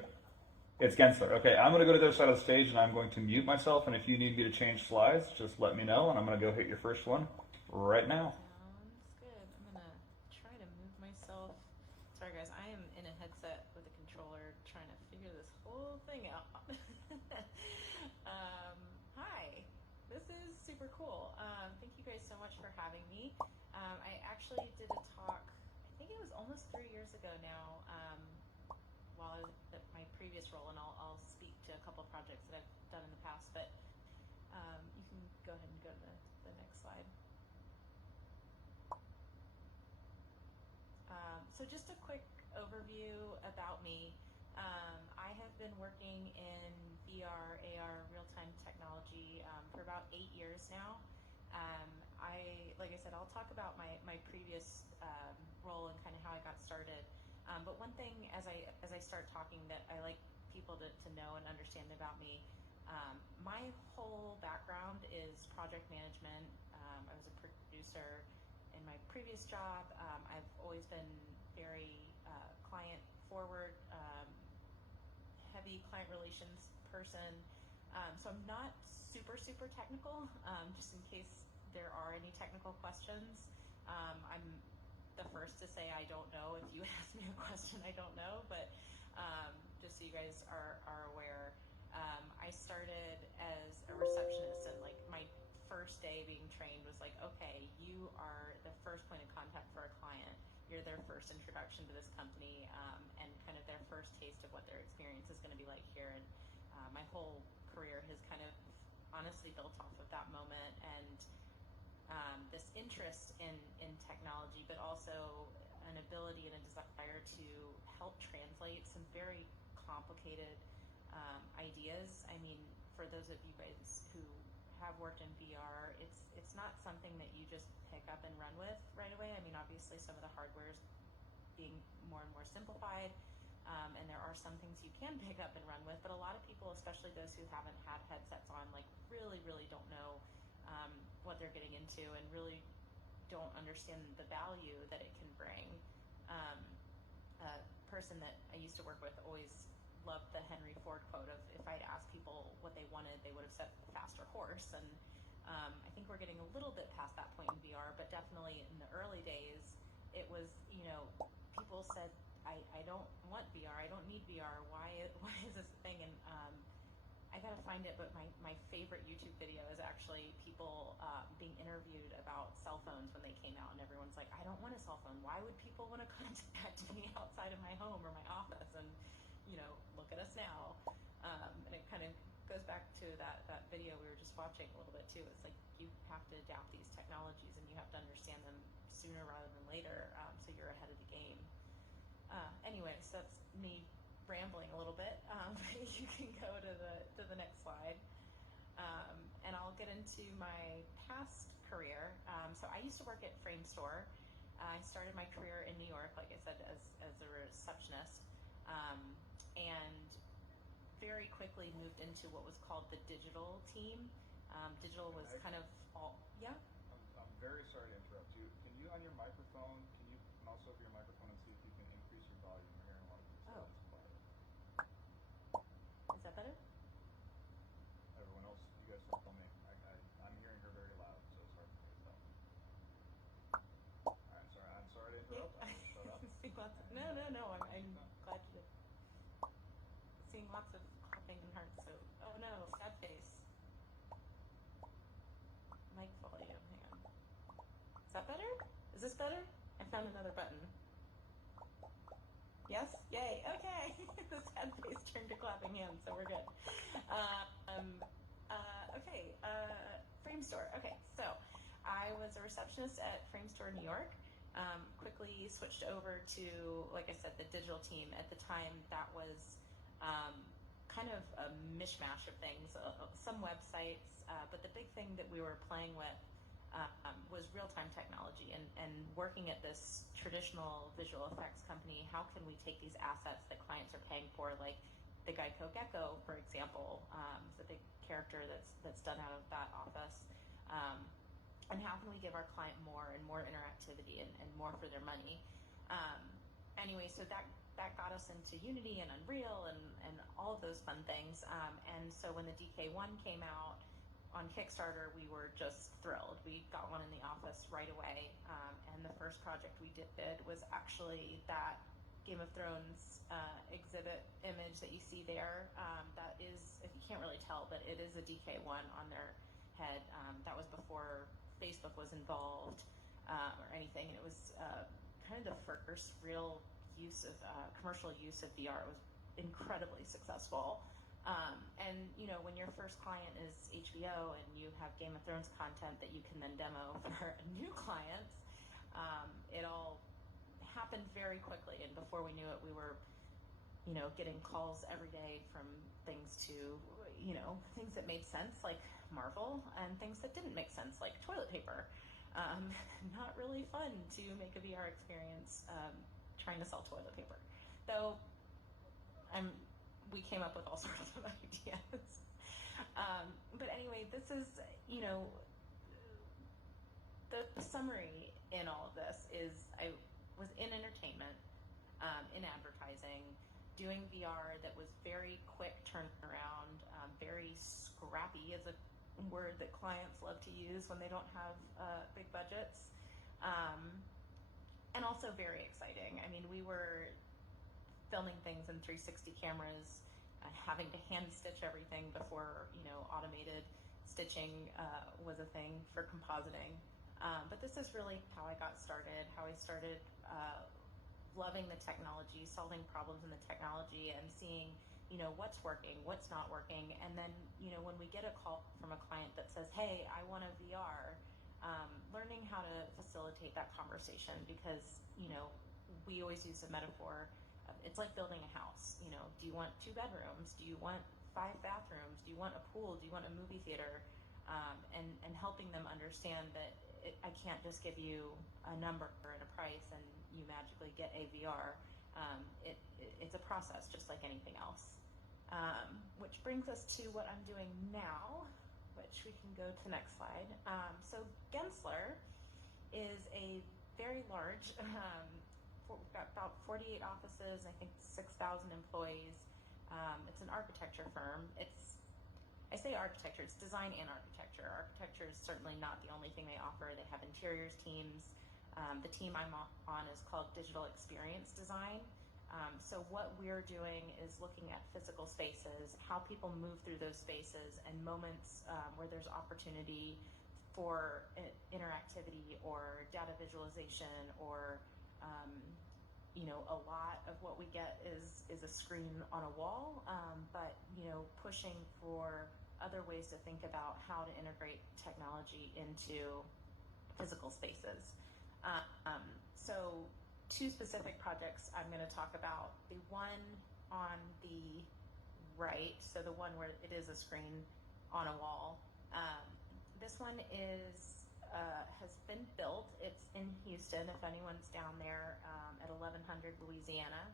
It's Gensler. Okay, I'm going to go to the other side of the stage, and I'm going to mute myself, and if you need me to change slides, just let me know, and I'm going to go hit your first one right now. Sounds good. I'm going to try to move myself. Sorry, guys. I am in a headset with a controller trying to figure this whole thing out. Hi. This is super cool. Thank you guys so much for having me. I actually did a talk, I think it was almost 3 years ago now, while I was at my previous role, and I'll speak to a couple projects that I've done in the past, but you can go ahead and go to the next slide. So just a quick overview about me. I have been working in VR, AR, real-time technology for about 8 years now. Like I said, I'll talk about my previous role and kind of how I got started. But one thing as I start talking that I like people to know and understand about me, my whole background is project management. I was a producer in my previous job. I've always been very client forward, heavy client relations person. So I'm not super technical, just in case there are any technical questions. I'm the first to say I don't know. If you ask me a question, I don't know, but just so you guys are aware, I started as a receptionist, and like my first day being trained was like, okay, you are the first point of contact for a client. You're their first introduction to this company, and kind of their first taste of what their experience is going to be like here. And my whole career has kind of honestly built off of that moment, and this interest in technology, but also an ability and a desire to help translate some very complicated ideas. I mean, for those of you guys who have worked in VR, it's not something that you just pick up and run with right away. I mean, obviously some of the hardware is being more and more simplified, and there are some things you can pick up and run with, but a lot of people, especially those who haven't had headsets on, like really don't know what they're getting into, and really don't understand the value that it can bring. A person that I used to work with always loved the Henry Ford quote of, if I'd asked people what they wanted, they would have said a faster horse. And I think we're getting a little bit past that point in VR, but definitely in the early days, it was, people said, I don't want VR, I don't need VR, why is this a thing? And I gotta find it, but my favorite YouTube video is actually people being interviewed about cell phones when they came out, and everyone's like, I don't want a cell phone. Why would people want to contact me outside of my home or my office? And look at us now. And it kind of goes back to that video we were just watching a little bit too. It's like you have to adapt these technologies, and you have to understand them sooner rather than later, so you're ahead of the game. Anyway, so that's me rambling a little bit. You can go to the next slide, and I'll get into my past career. So I used to work at Framestore. I started my career in New York, like I said, as a receptionist, and very quickly moved into what was called the digital team. Digital was kind of all, yeah? I'm very sorry to interrupt you. Can you, on your microphone, can you mouse over your microphone and see if you can increase your volume? We're hearing a lot of people say it's quiet. Is that better? Everyone else, you guys don't tell me. I'm hearing her very loud, so it's hard for me to tell. Alright, I'm sorry to interrupt. I will shut up. No, I'm glad you did. Seeing lots of clapping and hearts, so, oh no, sad face. Mic volume, hang on. Is that better? Is this better? I found another button. Yes? Yay, okay. The sad face turned to clapping hands, so we're good. Okay, Framestore. Okay, so I was a receptionist at Framestore, New York. Quickly switched over to, like I said, the digital team. At the time, that was kind of a mishmash of things, some websites, but the big thing that we were playing with was real-time technology and working at this traditional visual effects company. How can we take these assets that clients are paying for, like the Geico Gecko, for example, the big character that's done out of that office, and how can we give our client more and more interactivity and more for their money? Anyway, so that got us into Unity and Unreal and all of those fun things. And so when the DK1 came out on Kickstarter, we were just thrilled. We got one in the office right away. And the first project we did was actually that Game of Thrones exhibit image that you see there. That is, if you can't really tell, but it is a DK1 on their head. That was before Facebook was involved or anything. And it was kind of the first real use of commercial use of VR. It was incredibly successful. And when your first client is HBO and you have Game of Thrones content that you can then demo for new clients, it all happened very quickly. And before we knew it, we were getting calls every day from things to things that made sense, like Marvel, and things that didn't make sense, like toilet paper. Not really fun to make a VR experience trying to sell toilet paper. Though we came up with all sorts of ideas. But anyway, this is, the summary in all of this is I was in entertainment, in advertising, doing VR that was very quick turnaround, very scrappy is a word that clients love to use when they don't have big budgets, and also very exciting. I mean, we were filming things in 360 cameras, having to hand stitch everything before automated stitching was a thing for compositing. But this is really how I got started, how I started loving the technology, solving problems in the technology, and seeing what's working, what's not working. And then when we get a call from a client that says, hey, I want a VR, learning how to facilitate that conversation, because we always use a metaphor. It's like building a house. Do you want 2 bedrooms? Do you want 5 bathrooms? Do you want a pool? Do you want a movie theater? And helping them understand that I can't just give you a number and a price and you magically get a VR. It's a process just like anything else. Which brings us to what I'm doing now, which we can go to the next slide. So Gensler is a very large, we've got about 48 offices, I think 6,000 employees. It's an architecture firm. I say architecture, it's design and architecture. Architecture is certainly not the only thing they offer. They have interiors teams. The team I'm on is called Digital Experience Design. So what we're doing is looking at physical spaces, how people move through those spaces, and moments where there's opportunity for interactivity or data visualization, or a lot of what we get is a screen on a wall, but pushing for other ways to think about how to integrate technology into physical spaces. So 2 specific projects I'm going to talk about. The one on the right, so the one where it is a screen on a wall. This one has been built. It's in Houston, if anyone's down there, at 1100 Louisiana.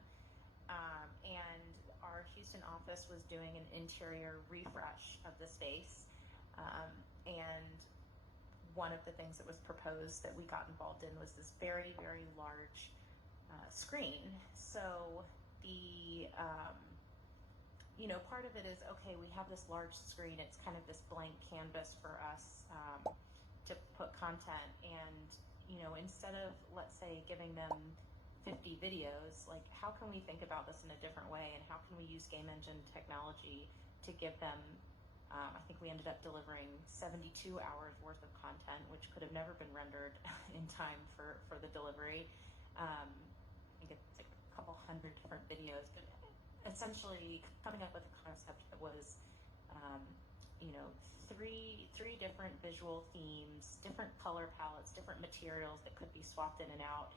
And our Houston office was doing an interior refresh of the space. And one of the things that was proposed that we got involved in was this very, very large screen. So the part of it is, okay, we have this large screen. It's kind of this blank canvas for us to put content. And instead of, let's say, giving them 50 videos, like, how can we think about this in a different way, and how can we use game engine technology to give them, I think we ended up delivering 72 hours worth of content, which could have never been rendered in time for the delivery. I think it's like a couple hundred different videos, but essentially coming up with a concept that was, three different visual themes, different color palettes, different materials that could be swapped in and out,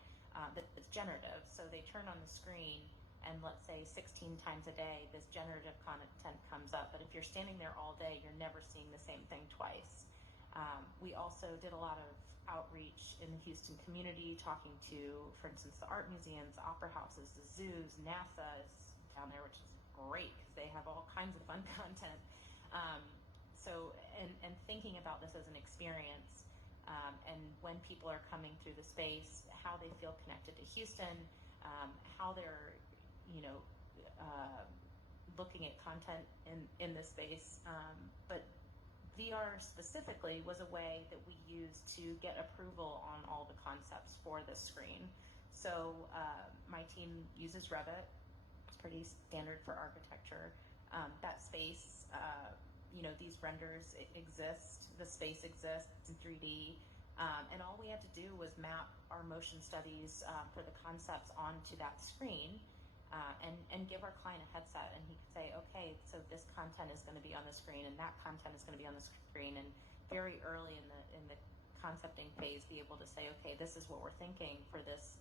that's generative. So they turn on the screen, and let's say 16 times a day, this generative content comes up. But if you're standing there all day, you're never seeing the same thing twice. We also did a lot of outreach in the Houston community, talking to, for instance, the art museums, the opera houses, the zoos, NASA is down there, which is great because they have all kinds of fun content. So thinking about this as an experience, and when people are coming through the space, how they feel connected to Houston, how they're, looking at content in this space. But VR specifically was a way that we used to get approval on all the concepts for this screen. So my team uses Revit. It's pretty standard for architecture. That space, these renders exist, the space exists in 3D, and all we had to do was map our motion studies for the concepts onto that screen, and give our client a headset, and he could say, okay, so this content is going to be on the screen, and that content is going to be on the screen, and very early in the concepting phase, be able to say, okay, this is what we're thinking for this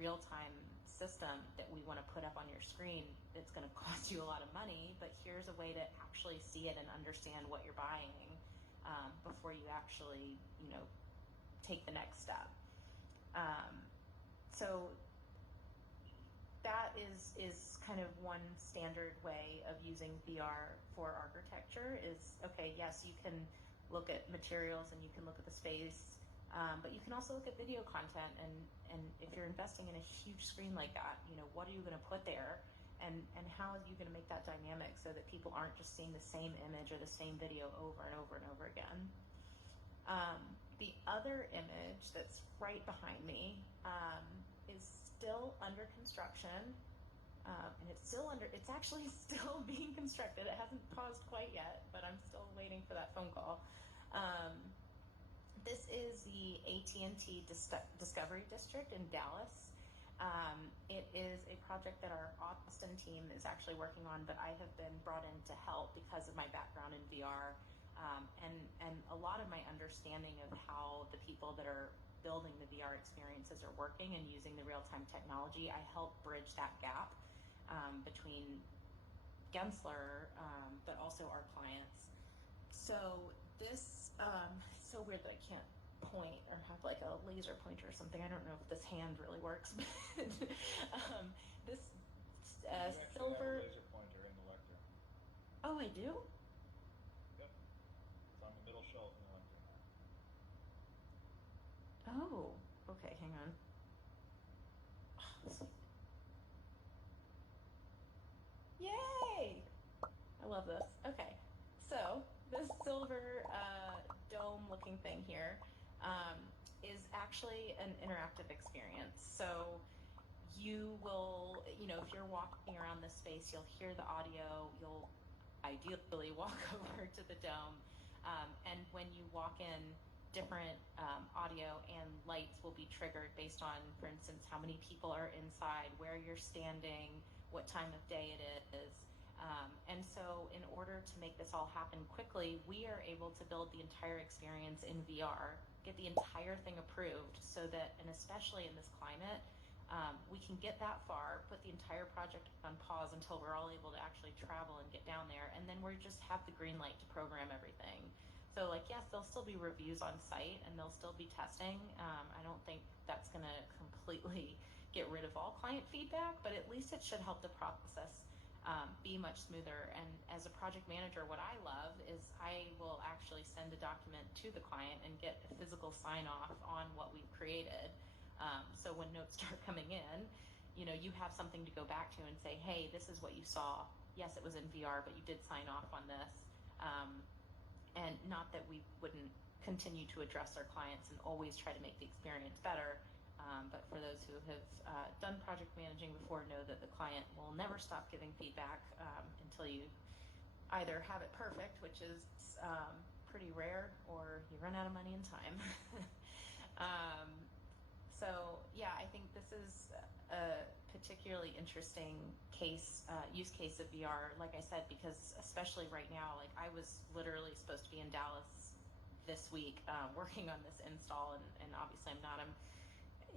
real-time system that we want to put up on your screen. It's going to cost you a lot of money, but here's a way to actually see it and understand what you're buying before you actually, take the next step. So that is kind of one standard way of using VR for architecture is, okay, yes, you can look at materials and you can look at the space, but you can also look at video content, and if you're investing in a huge screen like that, what are you going to put there, and how are you going to make that dynamic so that people aren't just seeing the same image or the same video over and over and over again. The other image that's right behind me is still under construction, and it's actually still being constructed. It hasn't paused quite yet, but I'm still waiting for that phone call. This is the AT&T Discovery District in Dallas. It is a project that our Austin team is actually working on, but I have been brought in to help because of my background in VR, and a lot of my understanding of how the people that are building the VR experiences are working and using the real-time technology. I help bridge that gap between Gensler, but also our clients. So this, it's so weird that I can't point or have like a laser pointer or something. I don't know if this hand really works, but this silver. Have a laser pointer in the lector. Oh, I do? Yep. It's on the middle shelf in the lector. Okay, hang on. Yay! I love this. Okay, so this silver dome-looking thing here is actually an interactive experience. So you will, if you're walking around this space, you'll hear the audio. You'll ideally walk over to the dome, and when you walk in, different audio and lights will be triggered based on, for instance, how many people are inside, where you're standing, what time of day it is. And so in order to make this all happen quickly, we are able to build the entire experience in VR, get the entire thing approved so that, and especially in this climate, we can get that far, put the entire project on pause until we're all able to actually travel and get down there, and then we just have the green light to program everything. So yes, there'll still be reviews on site and there'll still be testing. I don't think that's going to completely get rid of all client feedback, but at least it should help the process be much smoother. And as a project manager, what I love is I will actually send a document to the client and get a physical sign off on what we've created. So when notes start coming in, you have something to go back to and say, hey, this is what you saw. Yes, it was in VR, but you did sign off on this. And not that we wouldn't continue to address our clients and always try to make the experience better. But for those who have done project managing before, know that the client will never stop giving feedback until you either have it perfect, which is pretty rare, or you run out of money and time. So yeah, I think this is a particularly interesting use case of VR, like I said, because especially right now, I was literally supposed to be in Dallas this week working on this install, and obviously I'm not. I'm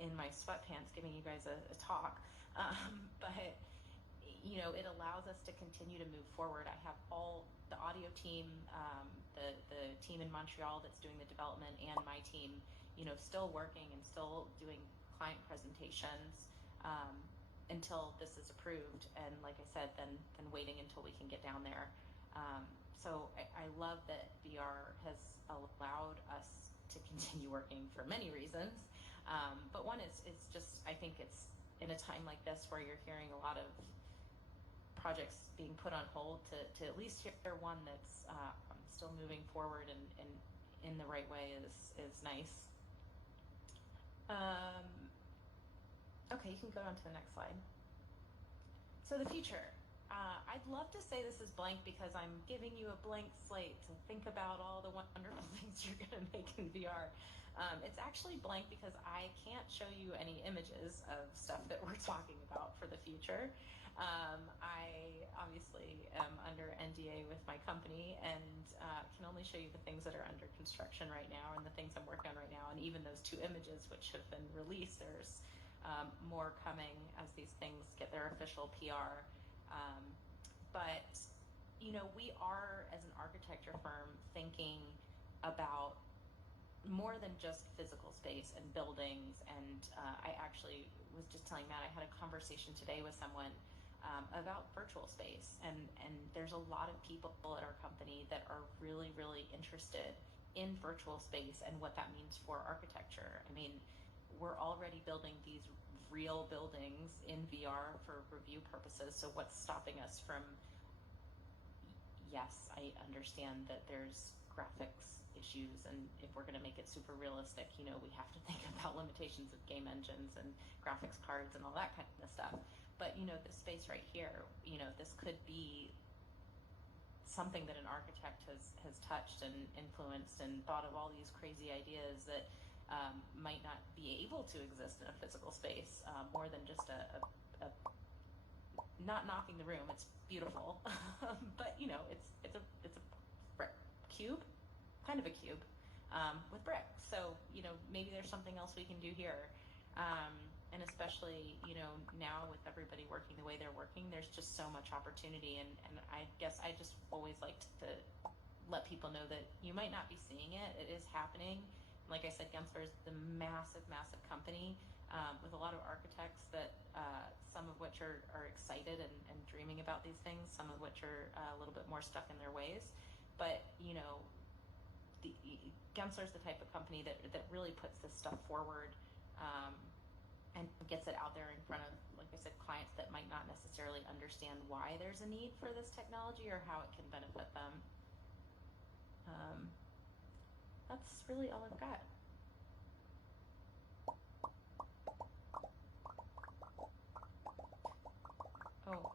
in my sweatpants giving you guys a talk, but it allows us to continue to move forward. I have all the audio team, the team in Montreal that's doing the development, and my team, still working and still doing client presentations until this is approved. And like I said, then waiting until we can get down there. So I love that VR has allowed us to continue working for many reasons. But one is just, I think it's in a time like this where you're hearing a lot of projects being put on hold to at least hear one that's still moving forward and in the right way is nice. Okay, you can go on to the next slide. So the future. I'd love to say this is blank because I'm giving you a blank slate to think about all the wonderful things you're going to make in VR. It's actually blank because I can't show you any images of stuff that we're talking about for the future. I obviously am under NDA with my company and can only show you the things that are under construction right now and the things I'm working on right now. And even those 2 images which have been released, there's more coming as these things get their official PR. But we are, as an architecture firm, thinking about more than just physical space and buildings. And I actually was just telling Matt, I had a conversation today with someone about virtual space. And there's a lot of people at our company that are really, really interested in virtual space and what that means for architecture. I mean, we're already building these real buildings in VR for review purposes. So what's stopping us from, yes, I understand that there's graphics issues, and if we're going to make it super realistic, we have to think about limitations of game engines and graphics cards and all that kind of stuff. But this space right here, this could be something that an architect has touched and influenced and thought of all these crazy ideas that might not be able to exist in a physical space, more than just a not knocking the room. It's beautiful, but it's a brick cube, kind of a cube, with brick. So maybe there's something else we can do here, and especially now with everybody working the way they're working, there's just so much opportunity. And I guess I just always like to let people know that you might not be seeing it. It is happening. Like I said, Gensler is the massive company with a lot of architects that some of which are excited and dreaming about these things, some of which are a little bit more stuck in their ways. But Gensler is the type of company that really puts this stuff forward and gets it out there in front of, like I said, clients that might not necessarily understand why there's a need for this technology or how it can benefit them. That's really all I've got. Oh,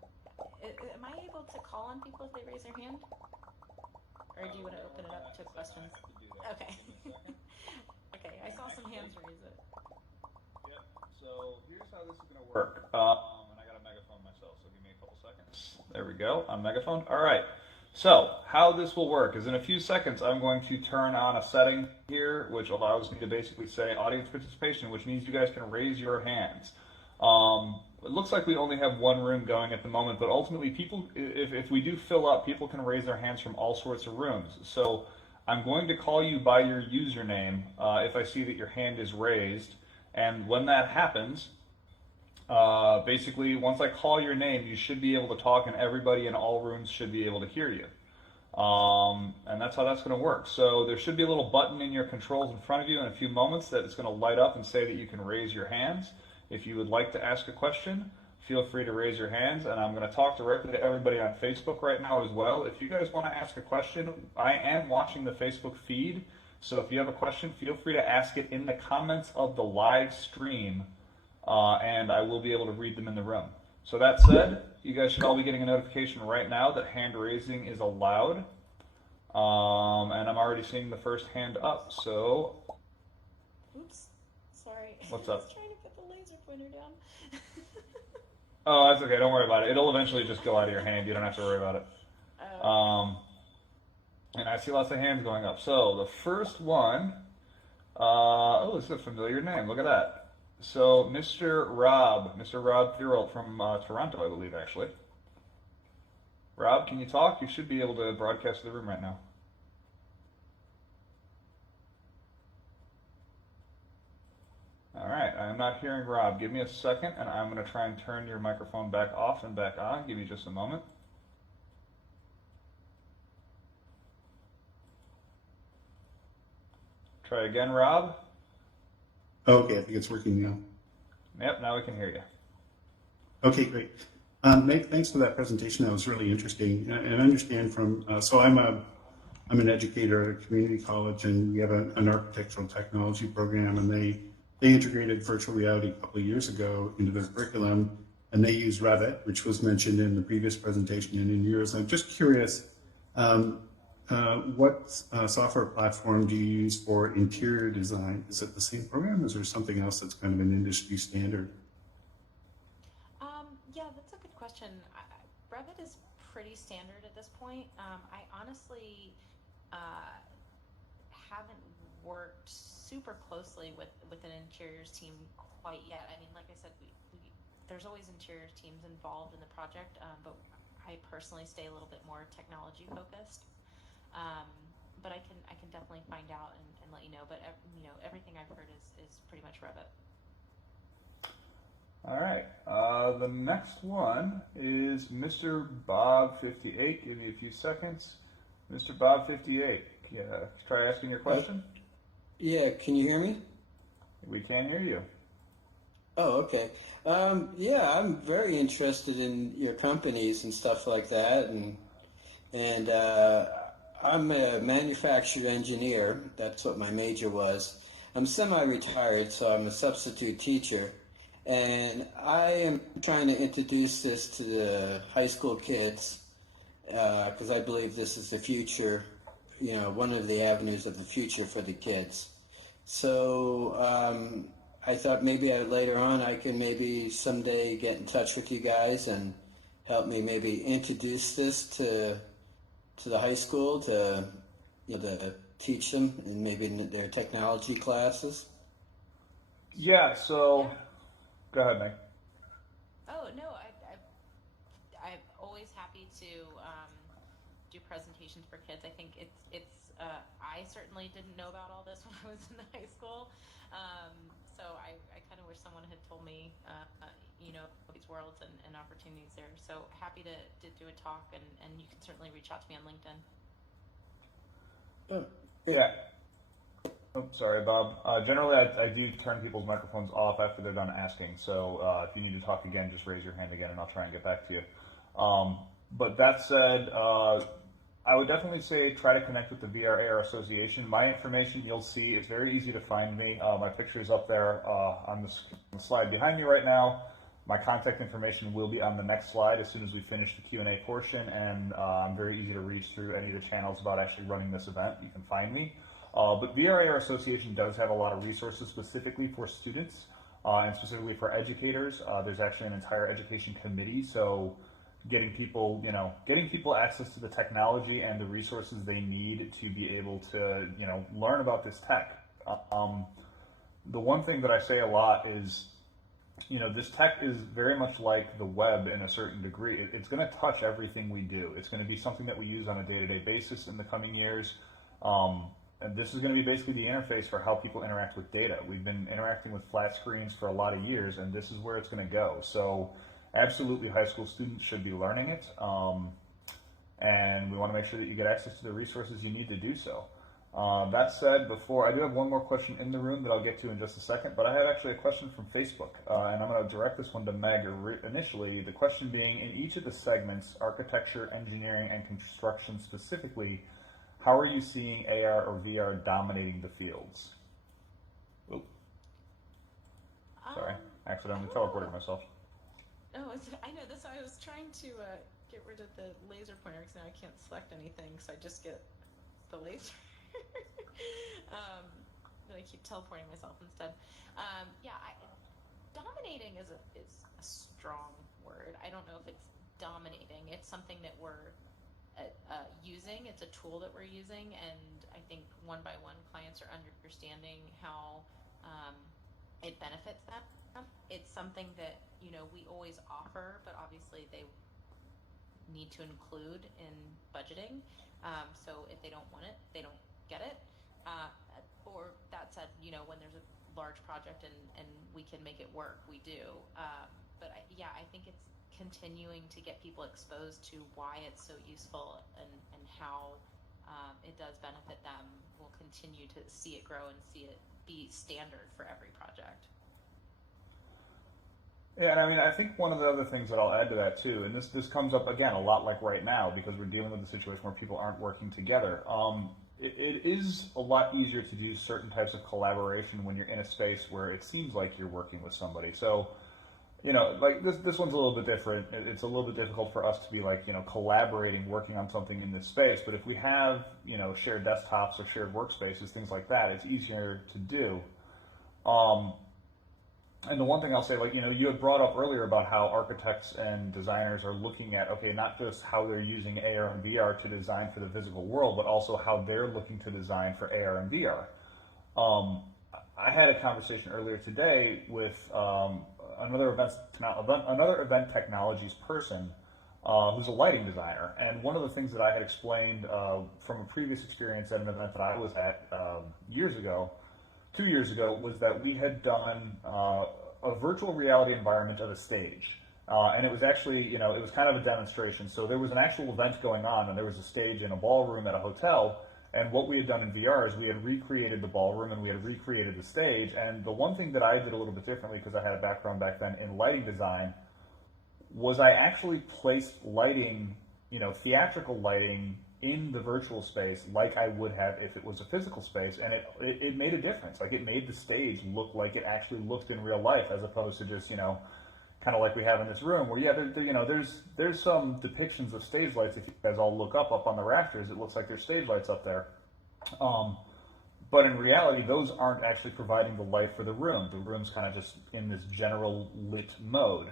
am I able to call on people if they raise their hand? Or do you want to open it up to questions? Okay. Okay, I saw some hands raise it. Yep, so here's how this is going to work. And I got a megaphone myself, so give me a couple seconds. There we go, on megaphone. All right. So how this will work is in a few seconds I'm going to turn on a setting here which allows me to basically say audience participation, which means you guys can raise your hands. It looks like we only have one room going at the moment, but ultimately people, if we do fill up, people can raise their hands from all sorts of rooms. So I'm going to call you by your username if I see that your hand is raised, and when that happens, basically, once I call your name, you should be able to talk, and everybody in all rooms should be able to hear you. And that's how that's going to work. So there should be a little button in your controls in front of you in a few moments that it's going to light up and say that you can raise your hands. If you would like to ask a question, feel free to raise your hands, and I'm going to talk directly to everybody on Facebook right now as well. If you guys want to ask a question, I am watching the Facebook feed, so if you have a question, feel free to ask it in the comments of the live stream. And I will be able to read them in the room. So that said, you guys should all be getting a notification right now that hand raising is allowed. And I'm already seeing the first hand up, so... Oops, sorry. What's I up? was trying to put the laser pointer down. Oh, that's okay, don't worry about it. It'll eventually just go out of your hand, you don't have to worry about it. And I see lots of hands going up. So the first one, oh, this is a familiar name, look at that. So, Mr. Rob Thurl from Toronto, I believe, actually. Rob, can you talk? You should be able to broadcast to the room right now. All right, I am not hearing Rob. Give me a second, and I'm going to try and turn your microphone back off and back on. Give me just a moment. Try again, Rob. Okay, I think it's working now. Yep, now we can hear you. Okay, great. Nick, thanks for that presentation. That was really interesting. And I understand from, so I'm an educator at a community college, and we have an architectural technology program, and they integrated virtual reality a couple of years ago into their curriculum, and they use Revit, which was mentioned in the previous presentation and in yours. I'm just curious, what software platform do you use for interior design? Is it the same program, or is there something else that's kind of an industry standard? Yeah, that's a good question. Revit is pretty standard at this point. I honestly haven't worked super closely with an interiors team quite yet. I mean, like I said, there's always interiors teams involved in the project, but I personally stay a little bit more technology focused. But I can definitely find out and let you know. But you know, everything I've heard is pretty much Revit. All right. The next one is Mr. Bob 58. Give me a few seconds. Mr. Bob 58. Yeah, try asking your question. Yeah, can you hear me? We can hear you. Oh, okay. Yeah, I'm very interested in your companies and stuff like that, and I'm a manufactured engineer. That's what my major was. I'm semi-retired, so I'm a substitute teacher, and I am trying to introduce this to the high school kids because I believe this is the future, you know, one of the avenues of the future for the kids. So I thought maybe later on I can maybe someday get in touch with you guys and help me maybe introduce this to the high school to, you know, to teach them and maybe in their technology classes. Yeah, so go ahead, Meg. Oh no, I'm always happy to do presentations for kids. I think it's I certainly didn't know about all this when I was in high school, so I kind of wish someone had told me, you know, these worlds and opportunities there. So happy to do a talk, and you can certainly reach out to me on LinkedIn. Oh, yeah. Oh, sorry, Bob. Generally, I do turn people's microphones off after they're done asking. So if you need to talk again, just raise your hand again, and I'll try and get back to you. But that said, I would definitely say try to connect with the VR/AR Association. My information, you'll see, it's very easy to find me. My picture is up there on the slide behind me right now. My contact information will be on the next slide as soon as we finish the Q&A portion, and I'm very easy to reach through any of the channels about actually running this event. You can find me. But VR/AR Association does have a lot of resources specifically for students and specifically for educators. There's actually an entire education committee, so getting people access to the technology and the resources they need to be able to, learn about this tech. The one thing that I say a lot is, this tech is very much like the web in a certain degree. It's going to touch everything we do. It's going to be something that we use on a day-to-day basis in the coming years. And this is going to be basically the interface for how people interact with data. We've been interacting with flat screens for a lot of years, and this is where it's going to go. So absolutely, high school students should be learning it. And we want to make sure that you get access to the resources you need to do so. That said, I do have one more question in the room that I'll get to in just a second, but I have actually a question from Facebook, and I'm going to direct this one to Meg initially. The question being, in each of the segments, architecture, engineering, and construction specifically, how are you seeing AR or VR dominating the fields? Oop. Sorry, I accidentally teleported myself. No, I know this. I was trying to get rid of the laser pointer because now I can't select anything, so I just get the laser. But I keep teleporting myself instead. Dominating is a strong word. I don't know if it's dominating. It's something that we're using. It's a tool that we're using, and I think one by one clients are understanding how it benefits them. It's something that we always offer, but obviously they need to include in budgeting. So if they don't want it, they don't get it. Or that said, when there's a large project and we can make it work, we do. But I think it's continuing to get people exposed to why it's so useful and how it does benefit them. We'll continue to see it grow and see it be standard for every project. Yeah, and I think one of the other things that I'll add to that too, and this comes up again a lot like right now because we're dealing with a situation where people aren't working together. It is a lot easier to do certain types of collaboration when you're in a space where it seems like you're working with somebody. So, like this one's a little bit different. It's a little bit difficult for us to be like, collaborating, working on something in this space. But if we have, shared desktops or shared workspaces, things like that, it's easier to do. And the one thing I'll say, you had brought up earlier about how architects and designers are looking at, not just how they're using AR and VR to design for the physical world, but also how they're looking to design for AR and VR. I had a conversation earlier today with another event technologies person who's a lighting designer. And one of the things that I had explained from a previous experience at an event that I was at 2 years ago, was that we had done a virtual reality environment of a stage. And it was actually, it was kind of a demonstration. So there was an actual event going on, and there was a stage in a ballroom at a hotel. And what we had done in VR is we had recreated the ballroom and we had recreated the stage. And the one thing that I did a little bit differently, because I had a background back then in lighting design, was I actually placed lighting, theatrical lighting in the virtual space like I would have if it was a physical space, and it made a difference. Like, it made the stage look like it actually looked in real life, as opposed to just, kind of like we have in this room, where there's some depictions of stage lights. If you guys all look up on the rafters, it looks like there's stage lights up there. But in reality, those aren't actually providing the light for the room. The room's kind of just in this general lit mode.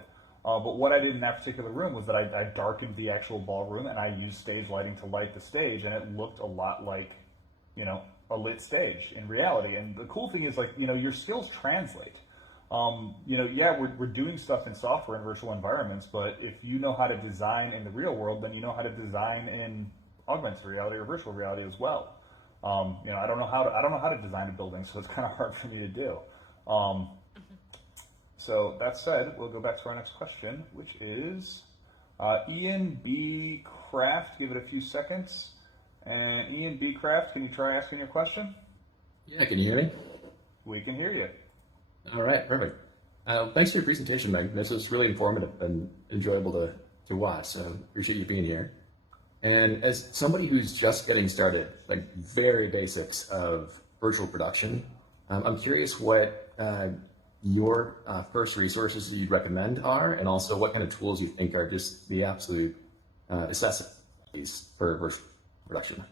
But what I did in that particular room was that I darkened the actual ballroom and I used stage lighting to light the stage, and it looked a lot like, a lit stage in reality. And the cool thing is, your skills translate. We're doing stuff in software and virtual environments, but if you know how to design in the real world, then you know how to design in augmented reality or virtual reality as well. I don't know how to design a building, so it's kind of hard for me to do. So that said, we'll go back to our next question, which is Ian B. Craft. Give it a few seconds. And Ian B. Craft, can you try asking your question? Yeah, can you hear me? We can hear you. All right, perfect. Thanks for your presentation, Meg. This was really informative and enjoyable to watch, so appreciate you being here. And as somebody who's just getting started, like very basics of virtual production, I'm curious what your first resources that you'd recommend are, and also what kind of tools you think are just the absolute necessities for virtual production.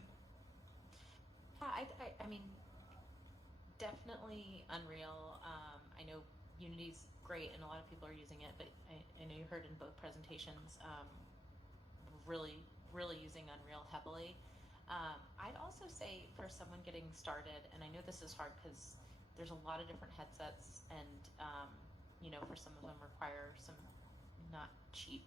I mean, definitely Unreal. I know Unity's great and a lot of people are using it, but I know you heard in both presentations, really using Unreal heavily. I'd also say for someone getting started, and I know this is hard because there's a lot of different headsets, and you know, for some of them require some not cheap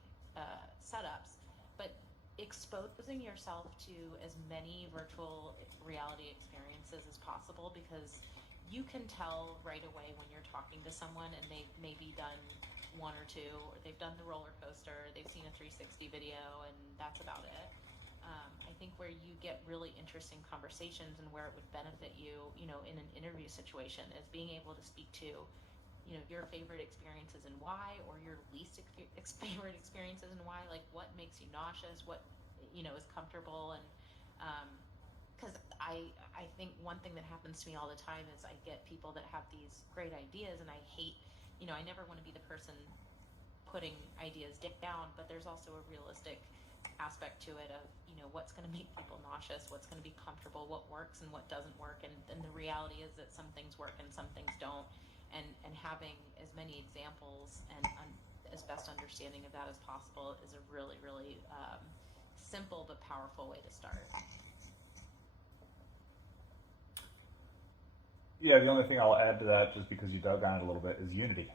setups, but exposing yourself to as many virtual reality experiences as possible, because you can tell right away when you're talking to someone and they've maybe done one or two, or they've done the roller coaster, they've seen a 360 video, and that's about it. I think where you get really interesting conversations and where it would benefit you, you know, in an interview situation is being able to speak to, you know, your favorite experiences and why, or your least favorite experiences and why, like what makes you nauseous, what, you know, is comfortable. And because I think one thing that happens to me all the time is I get people that have these great ideas, and I hate, you know, I never want to be the person putting ideas down, but there's also a realistic aspect to it of, you know, what's going to make people nauseous, what's going to be comfortable, what works and what doesn't work, and the reality is that some things work and some things don't, and having as many examples and as best understanding of that as possible is a really simple but powerful way to start. Yeah, the only thing I'll add to that, just because you dug on it a little bit, is Unity.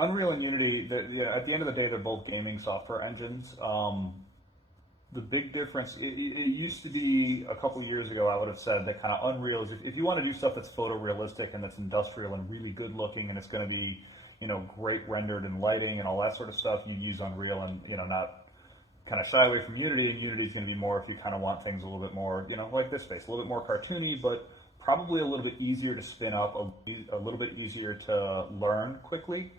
Unreal and Unity, at the end of the day, they're both gaming software engines. The big difference, it used to be a couple years ago, I would have said that kind of Unreal is, if you want to do stuff that's photorealistic and that's industrial and really good looking, and it's going to be, you know, great rendered and lighting and all that sort of stuff, you'd use Unreal and, you know, not kind of shy away from Unity. And Unity is going to be more if you kind of want things a little bit more, you know, like this space, a little bit more cartoony, but probably a little bit easier to spin up, a little bit easier to learn quickly.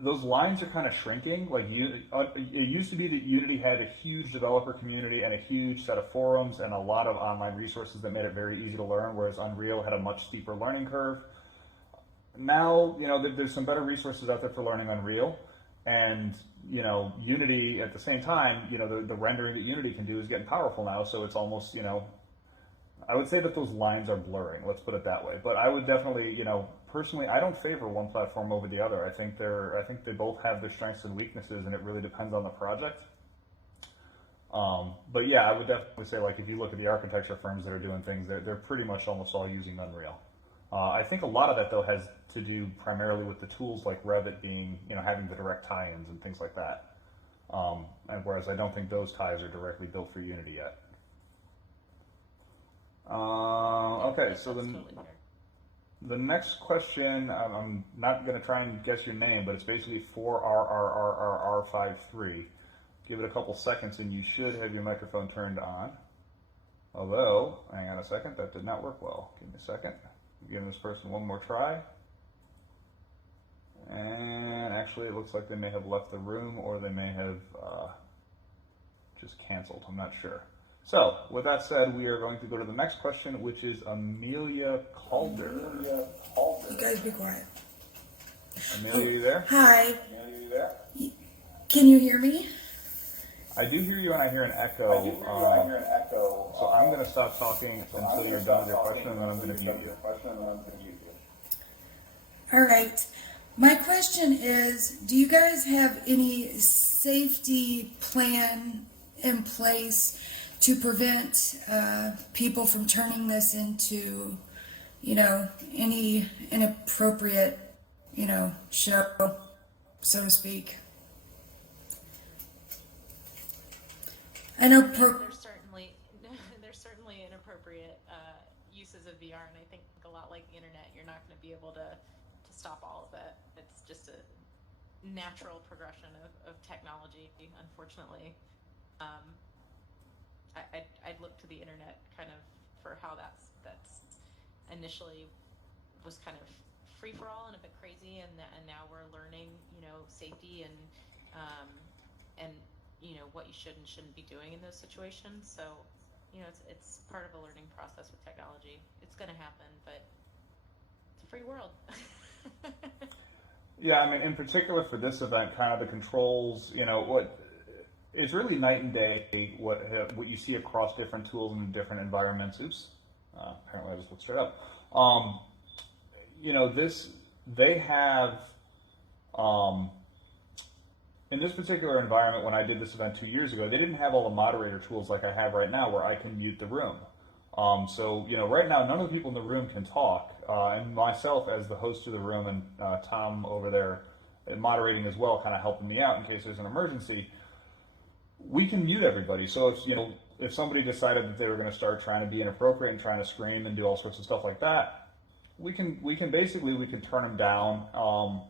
Those lines are kind of shrinking. Like it used to be that Unity had a huge developer community and a huge set of forums and a lot of online resources that made it very easy to learn, whereas Unreal had a much steeper learning curve. Now, you know, there's some better resources out there for learning Unreal, and, you know, Unity at the same time, you know, the rendering that Unity can do is getting powerful now, so it's almost, you know, I would say that those lines are blurring, let's put it that way. But I would definitely, you know, personally, I don't favor one platform over the other. I think they both have their strengths and weaknesses, and it really depends on the project. But yeah, I would definitely say, like, if you look at the architecture firms that are doing things, they're pretty much almost all using Unreal. I think a lot of that, though, has to do primarily with the tools like Revit being, you know, having the direct tie-ins and things like that. And whereas I don't think those ties are directly built for Unity yet. Okay, so the next question, I'm not going to try and guess your name, but it's basically 4RRRRR53. Give it a couple seconds and you should have your microphone turned on. Although, hang on a second, that did not work well. Give me a second. I'm giving this person one more try. And actually, it looks like they may have left the room, or they may have just canceled. I'm not sure. So, with that said, we are going to go to the next question, which is Amelia Calder. You guys be quiet. Amelia, you there? Hi. Amelia, you there? Can you hear me? I do hear you, and I hear an echo. So I'm going to stop talking until you're done with your question, and then I'm going to mute you. All right. My question is, do you guys have any safety plan in place to prevent people from turning this into, you know, any inappropriate, you know, show, so to speak? I know there's certainly inappropriate uses of VR, and I think a lot like the internet, you're not going to be able to stop all of it. It's just a natural progression of technology, unfortunately. I'd look to the internet kind of for how that's initially was kind of free for all and a bit crazy, and now we're learning, safety and what you should and shouldn't be doing in those situations. So, it's part of a learning process with technology. It's going to happen, but it's a free world. Yeah, I mean, in particular for this event, kind of the controls, it's really night and day what you see across different tools and different environments. Oops, apparently I just looked straight up. They have, in this particular environment, when I did this event 2 years ago, they didn't have all the moderator tools like I have right now where I can mute the room. So right now, none of the people in the room can talk, and myself as the host of the room and Tom over there moderating as well, kind of helping me out in case there's an emergency, we can mute everybody. So if somebody decided that they were going to start trying to be inappropriate and trying to scream and do all sorts of stuff like that, we can turn them down.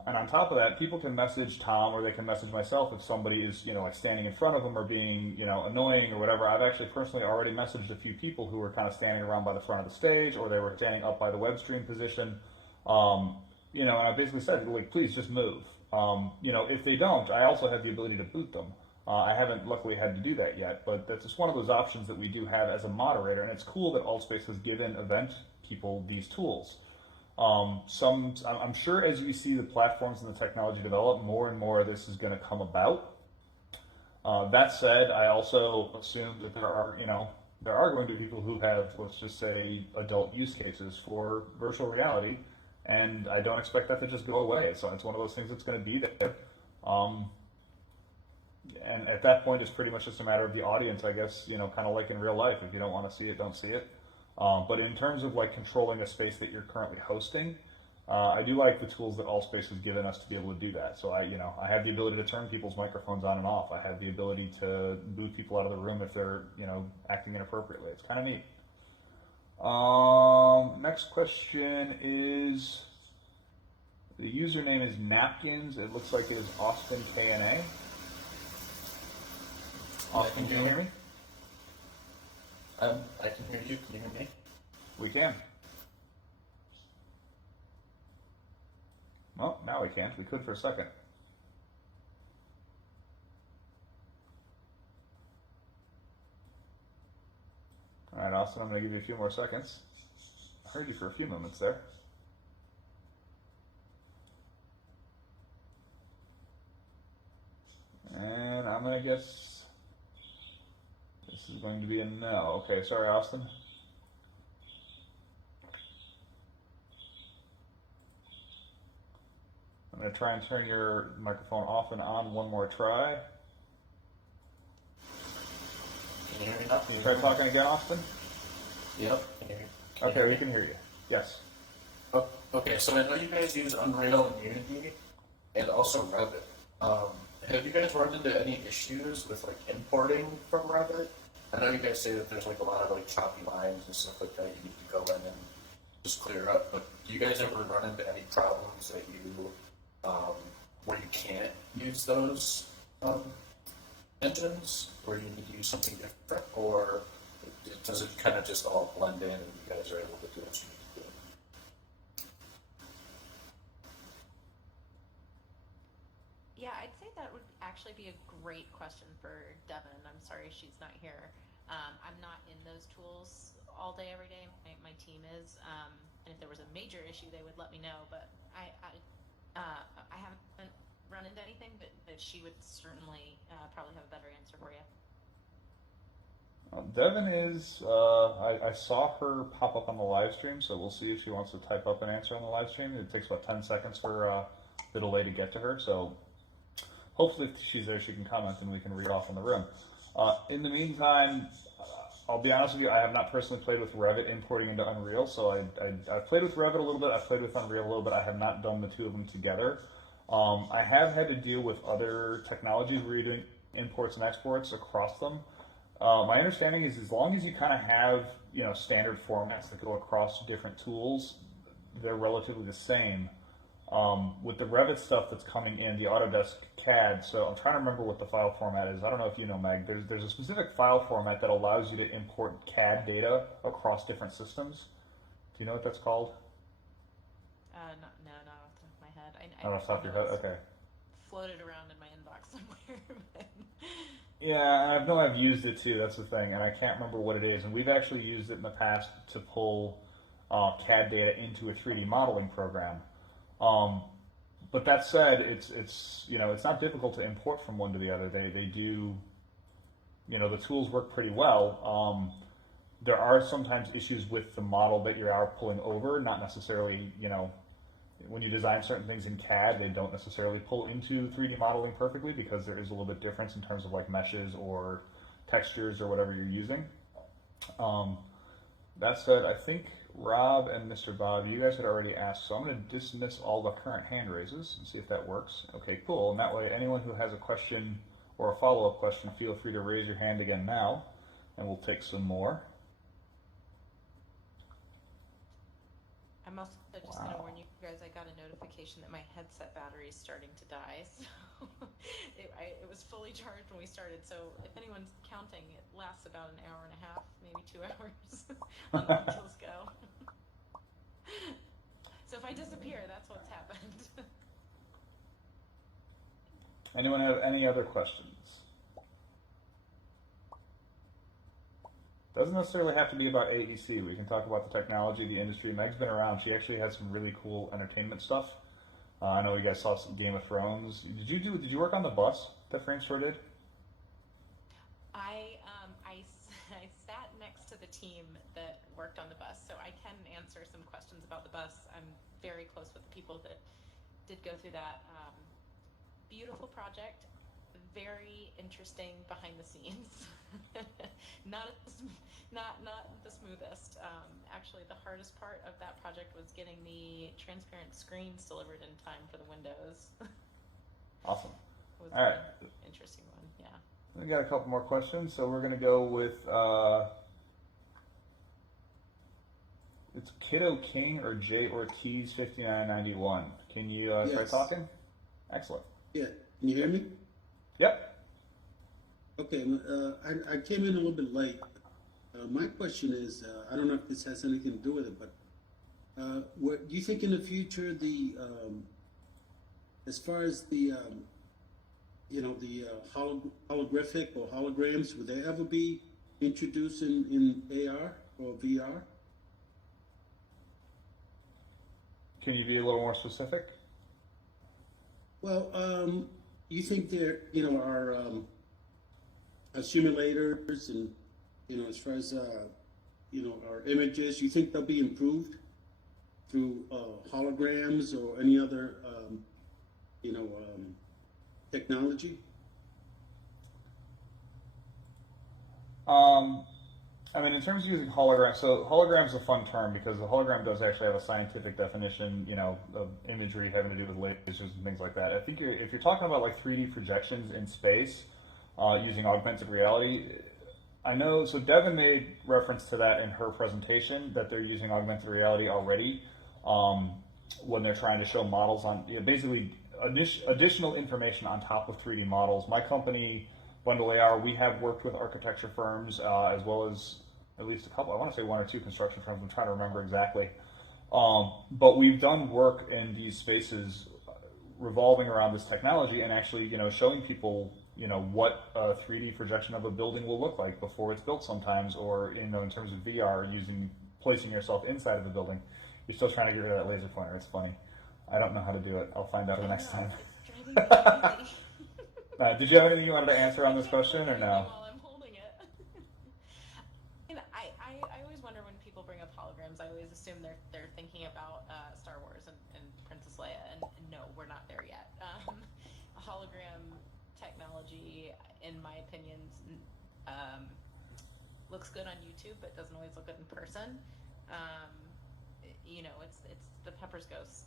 And on top of that, people can message Tom or they can message myself if somebody is like standing in front of them or being annoying or whatever. I've actually personally already messaged a few people who were kind of standing around by the front of the stage, or they were standing up by the web stream position. And I basically said, like, please just move. If they don't, I also have the ability to boot them. I haven't luckily had to do that yet, but that's just one of those options that we do have as a moderator, and it's cool that AltSpace has given event people these tools. I'm sure as you see the platforms and the technology develop, more and more of this is going to come about. That said, I also assume that there are going to be people who have, let's just say, adult use cases for virtual reality, and I don't expect that to just go away. So it's one of those things that's going to be there. And at that point, it's pretty much just a matter of the audience, I guess, kind of like in real life. If you don't want to see it, don't see it. But in terms of like controlling a space that you're currently hosting, I do like the tools that AltSpace has given us to be able to do that. So I have the ability to turn people's microphones on and off. I have the ability to boot people out of the room if they're, acting inappropriately. It's kind of neat. Next question is, the username is Napkins. It looks like it is Austin KNA. Austin, can you hear me? I can hear you. Can you hear me? We can. Well, now we can't. We could for a second. All right, Austin, I'm going to give you a few more seconds. I heard you for a few moments there. And I'm going to guess this is going to be a no. Okay, sorry, Austin. I'm going to try and turn your microphone off and on one more try. Can you hear me now? Can you try talking again, Austin? Yep. Okay, we can hear you. Yes. Oh, okay, so I know you guys use Unreal and Unity, and also Revit. Have you guys run into any issues with like importing from Revit? I know you guys say that there's like a lot of like choppy lines and stuff like that you need to go in and just clear up, but do you guys ever run into any problems that you, where you can't use those engines, where you need to use something different, or does it kind of just all blend in and you guys are able to do what you need to do? Yeah, I'd say that would actually be a great question for Devin. I'm sorry she's not here. I'm not in those tools all day, every day. My team is, and if there was a major issue, they would let me know. But I haven't run into anything, but she would certainly probably have a better answer for you. Devin is, I saw her pop up on the live stream, so we'll see if she wants to type up an answer on the live stream. It takes about 10 seconds for the delay to get to her, so hopefully if she's there, she can comment and we can read off in the room. In the meantime, I'll be honest with you, I have not personally played with Revit importing into Unreal, so I've played with Revit a little bit, I've played with Unreal a little bit, I have not done the two of them together. I have had to deal with other technologies where you're doing imports and exports across them. My understanding is as long as you kind of have, standard formats that go across different tools, they're relatively the same. With the Revit stuff that's coming in, the Autodesk CAD, so I'm trying to remember what the file format is. I don't know if you know, Meg. There's a specific file format that allows you to import CAD data across different systems. Do you know what that's called? Not off the top of my head. Not off the top of your head? Okay. Floated around in my inbox somewhere. Yeah, I know I've used it too, that's the thing, and I can't remember what it is. And we've actually used it in the past to pull CAD data into a 3D modeling program. But that said, it's not difficult to import from one to the other. They do, the tools work pretty well. There are sometimes issues with the model that you are pulling over, not necessarily, when you design certain things in CAD, they don't necessarily pull into 3D modeling perfectly because there is a little bit difference in terms of like meshes or textures or whatever you're using. That said, I think Rob and Mr. Bob, you guys had already asked, so I'm going to dismiss all the current hand raises and see if that works. Okay, cool. And that way, anyone who has a question or a follow-up question, feel free to raise your hand again now, and we'll take some more. I'm also just going to warn you guys, I got a notification that my headset battery is starting to die. So it was fully charged when we started. So if anyone's counting, it lasts about an hour and a half, maybe 2 hours until it go. So if I disappear, that's what's happened. Anyone have any other questions? Doesn't necessarily have to be about AEC. We can talk about the technology, the industry. Meg's been around. She actually had some really cool entertainment stuff. I know you guys saw some Game of Thrones. Did you work on the bus that Framestore did? I sat next to the team that worked on the bus, so I can answer some questions about the bus. I'm very close with the people that did go through that. Beautiful project, very interesting behind the scenes. not the smoothest. Actually, the hardest part of that project was getting the transparent screens delivered in time for the windows. Awesome. It was all right. An interesting one, yeah. We got a couple more questions, so we're going to go with it's Kiddo King or J Ortiz 5991. Can you try talking? Excellent. Yeah. Can you hear me? Yep. Okay. I came in a little bit late. My question is, I don't know if this has anything to do with it, but what do you think in the future as far as the holographic or holograms, would they ever be introduced in AR or VR? Can you be a little more specific? Well, you think there, are simulators and, as far as, our images, you think they'll be improved through holograms or any other, technology? I mean, in terms of using holograms, so hologram's a fun term because the hologram does actually have a scientific definition, of imagery having to do with lasers and things like that. I think if you're talking about like 3D projections in space using augmented reality, I know, so Devin made reference to that in her presentation, that they're using augmented reality already when they're trying to show models on, basically additional information on top of 3D models. My company, Bundle AR, we have worked with architecture firms as well as at least a couple, I want to say 1 or 2 construction firms, I'm trying to remember exactly. But we've done work in these spaces revolving around this technology and actually, showing people, what a 3D projection of a building will look like before it's built sometimes, or, in terms of VR, placing yourself inside of the building. You're still trying to get rid of that laser pointer, it's funny. I don't know how to do it. I'll find out the next time. Did you have anything you wanted to answer on this question, or no? While I'm holding it. I always wonder when people bring up holograms, I always assume they're thinking about Star Wars and Princess Leia, and no, we're not there yet. Hologram technology, in my opinion, looks good on YouTube, but doesn't always look good in person. It's the Pepper's Ghost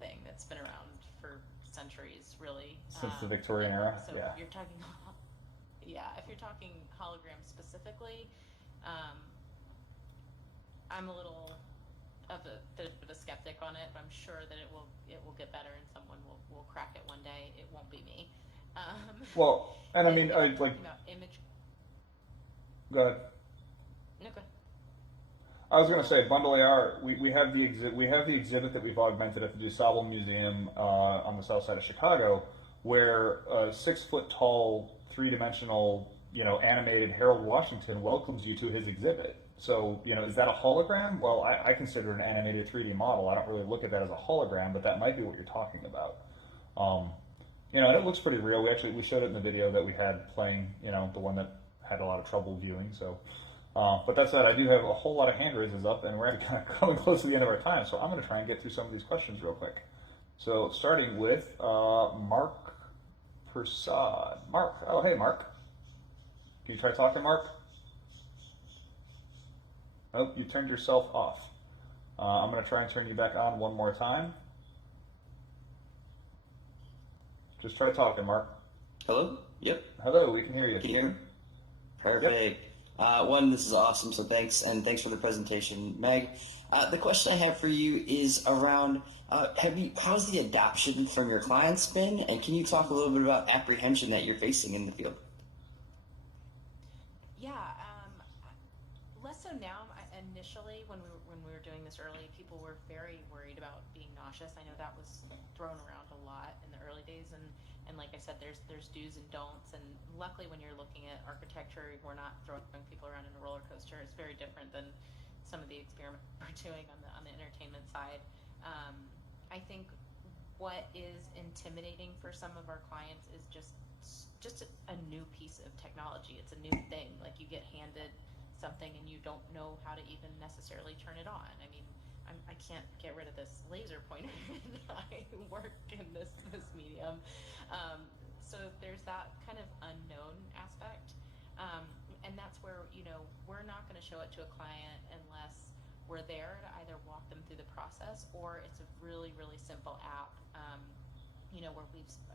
thing that's been around for centuries, really. Since the Victorian era, so yeah. You're talking, if you're talking holograms specifically, I'm a little of a bit of a skeptic on it, but I'm sure that it will get better and someone will crack it one day. It won't be me. Well, and I mean, like, about image. go ahead. No, go ahead. I was going to say, Bundle AR. We have the exhibit that we've augmented at the DuSable Museum on the south side of Chicago, where a 6 foot tall, 3-dimensional, animated Harold Washington welcomes you to his exhibit. So, is that a hologram? Well, I consider it an animated 3D model. I don't really look at that as a hologram, but that might be what you're talking about. And it looks pretty real. We showed it in the video that we had playing, the one that had a lot of trouble viewing. So, but that said, I do have a whole lot of hand raises up, and we're kind of coming close to the end of our time. So I'm going to try and get through some of these questions real quick. So starting with Mark Prasad. Mark, oh hey Mark. Can you try talking, Mark? Oh, you turned yourself off. I'm going to try and turn you back on one more time. Just try talking, Mark. Hello? Yep. Hello, we can hear you. Can you hear me? Perfect. Yep. One, this is awesome, so thanks, and thanks for the presentation, Meg. The question I have for you is around, how's the adoption from your clients been, and can you talk a little bit about apprehension that you're facing in the field? Yeah, less so now. Initially, when we were doing this early, people were very worried about being nauseous. I know that was thrown around a lot in the early days, and like I said, there's do's and don'ts. And luckily, when you're looking at architecture, we're not throwing people around in a roller coaster. It's very different than some of the experiments we're doing on the entertainment side. I think what is intimidating for some of our clients is just a new piece of technology. It's a new thing. Like, you get handed something and you don't know how to even necessarily turn it on. I mean, I can't get rid of this laser pointer. I work in this medium. So there's that kind of unknown aspect. And that's where, we're not going to show it to a client unless we're there to either walk them through the process, or it's a really, really simple app, where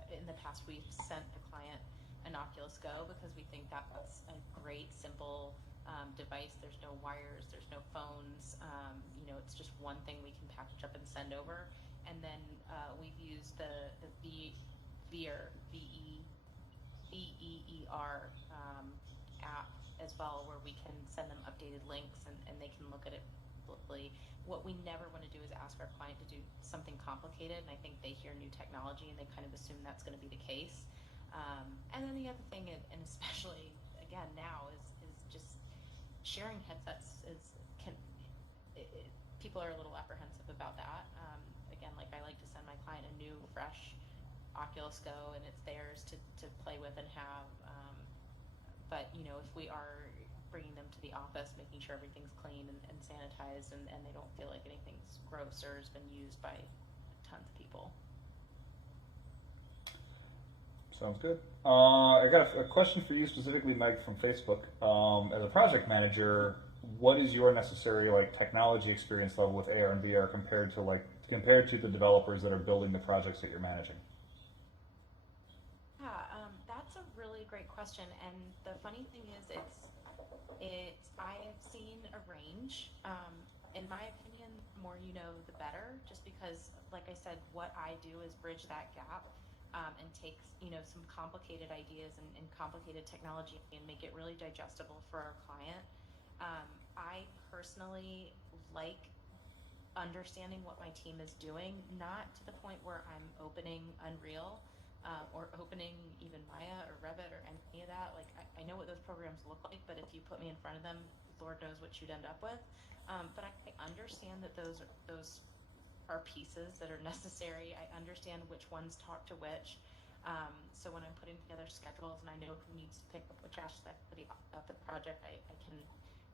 in the past we've sent the client an Oculus Go because we think that's a great, simple device. There's no wires, there's no phones. It's just one thing we can package up and send over. And then we've used the VEER app as well, where we can send them updated links and they can look at it locally. What we never want to do is ask our client to do something complicated, and I think they hear new technology and they kind of assume that's going to be the case. And then the other thing, and especially again now, is just sharing headsets. People are a little apprehensive about that. Again, like, I like to send my client a new, fresh Oculus Go, and it's theirs to play with and have. But if we are bringing them to the office, making sure everything's clean and sanitized, and they don't feel like anything's gross or has been used by tons of people. Sounds good. I got a question for you specifically, Meg, from Facebook. As a project manager, what is your necessary technology experience level with AR and VR compared to the developers that are building the projects that you're managing? Yeah, that's a really great question. And the funny thing is, I've seen a range. In my opinion, the more you know, the better. Just because, like I said, what I do is bridge that gap. And take some complicated ideas and complicated technology and make it really digestible for our client. I personally like understanding what my team is doing, not to the point where I'm opening Unreal or opening even Maya or Revit or any of that. Like, I know what those programs look like, but if you put me in front of them, Lord knows what you'd end up with. But I understand that those are pieces that are necessary. I understand which ones talk to which. So when I'm putting together schedules and I know who needs to pick up which aspect of the project, I can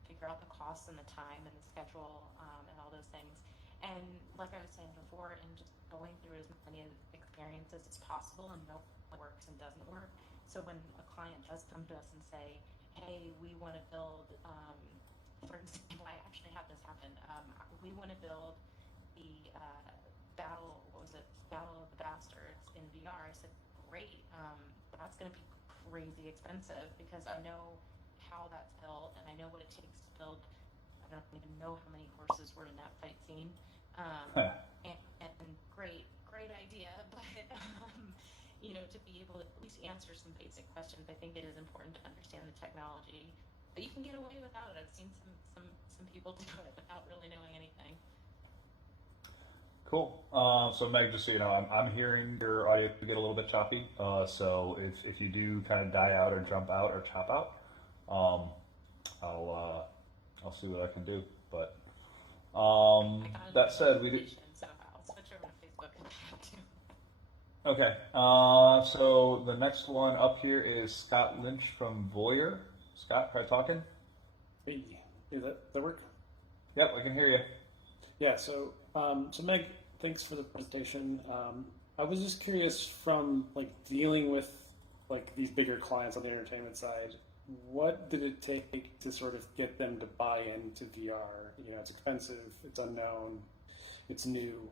figure out the costs and the time and the schedule and all those things. And like I was saying before, and just going through as many experiences as possible and know what works and doesn't work. So when a client does come to us and say, hey, we want to build, for example, I actually had this happen. We want to build the Battle of the Bastards in VR. I said, great, that's going to be crazy expensive because I know how that's built and I know what it takes to build a don't even know how many horses were in that fight scene. And great idea, but you know, to be able to at least answer some basic questions, I think it is important to understand the technology. But you can get away without it. I've seen some people do it without really knowing anything. Cool. So Meg, just so you know, I'm hearing your audio get a little bit choppy. So if you do kind of die out or jump out or chop out, I'll see what I can do. But that said, we did. So I'll switch over to Facebook if I have to. Okay. So the next one up here is Scott Lynch from Voyeur. Scott, try talking. Hey, is that work? Yep, I can hear you. Yeah. So Meg, thanks for the presentation. I was just curious, from like dealing with like these bigger clients on the entertainment side, what did it take to sort of get them to buy into VR? You know, it's expensive, it's unknown, it's new.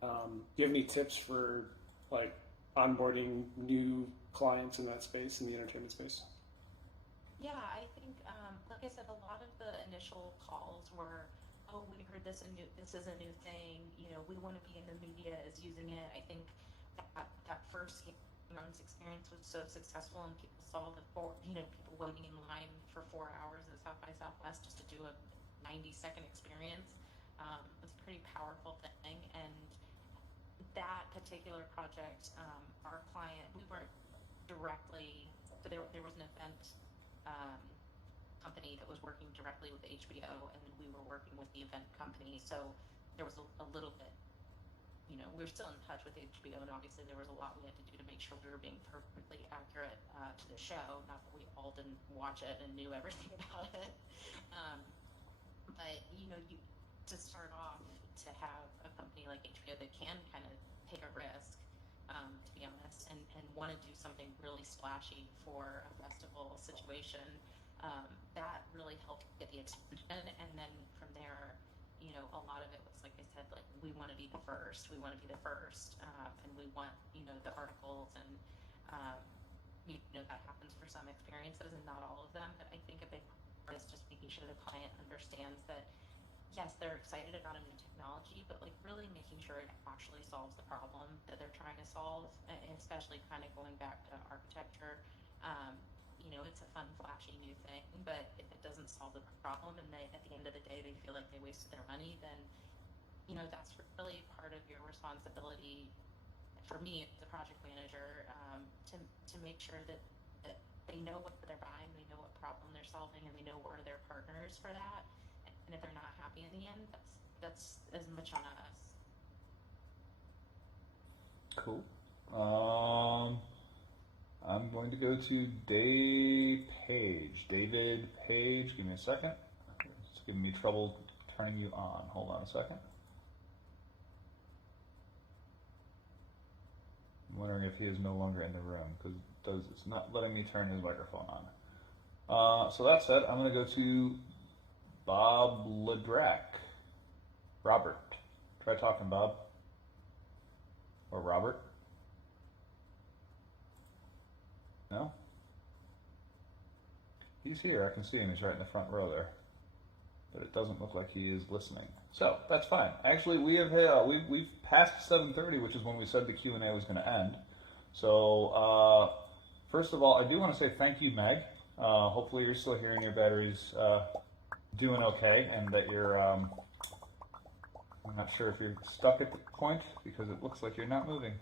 Do you have any tips for like onboarding new clients in that space, in the entertainment space? Yeah, I think, like I said, a lot of the initial calls were, oh, we heard this is a new thing. You know, we want to be in the media is using it. I think that first month's experience was so successful, and people saw people waiting in line for 4 hours at South by Southwest just to do a 90-second experience. It's a pretty powerful thing, and that particular project, our client, we weren't directly, so there was an event company that was working directly with HBO, and then we were working with the event company, so there was a little bit, you know, we were still in touch with HBO, and obviously there was a lot we had to do to make sure we were being perfectly accurate to the show, not that we all didn't watch it and knew everything about it, but, you know, to start off, to have a company like HBO that can kind of take a risk, to be honest, and want to do something really splashy for a festival situation, that really helped get the attention. And then from there, you know, a lot of it was, like I said, like, we want to be the first, and we want, you know, the articles, and you know, that happens for some experiences and not all of them, but I think a big part is just making sure the client understands that yes, they're excited about a new technology, but like really making sure it actually solves the problem that they're trying to solve, and especially kind of going back to architecture. You know, it's a fun, flashy new thing, but if it doesn't solve the problem, and at the end of the day they feel like they wasted their money, then, you know, that's really part of your responsibility, for me as a project manager, to make sure that they know what they're buying, they know what problem they're solving, and they know what are their partners for that. And if they're not happy in the end, that's as much on us. Cool. I'm going to go to David Page. Give me a second. It's giving me trouble turning you on. Hold on a second. I'm wondering if he is no longer in the room, because it's not letting me turn his microphone on. So that said, I'm going to go to Bob Ledrack. Robert. Try talking, Bob. Or Robert. No? He's here. I can see him. He's right in the front row there. But it doesn't look like he is listening. So, that's fine. Actually, we've passed 7:30, which is when we said the Q&A was going to end. So, first of all, I do want to say thank you, Meg. Hopefully you're still here and your battery's doing okay, and that you're, I'm not sure if you're stuck at the point, because it looks like you're not moving.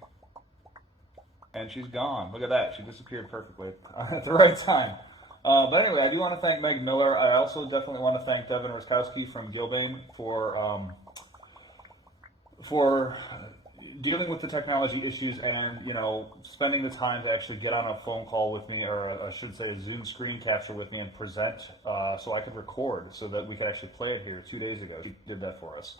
And she's gone. Look at that. She disappeared perfectly at the right time. But anyway, I do want to thank Meg Miller. I also definitely want to thank Devin Ruskowski from Gilbane for dealing with the technology issues and, you know, spending the time to actually get on a phone call with me, or I should say a Zoom screen capture with me, and present so I could record so that we could actually play it here 2 days ago. She did that for us.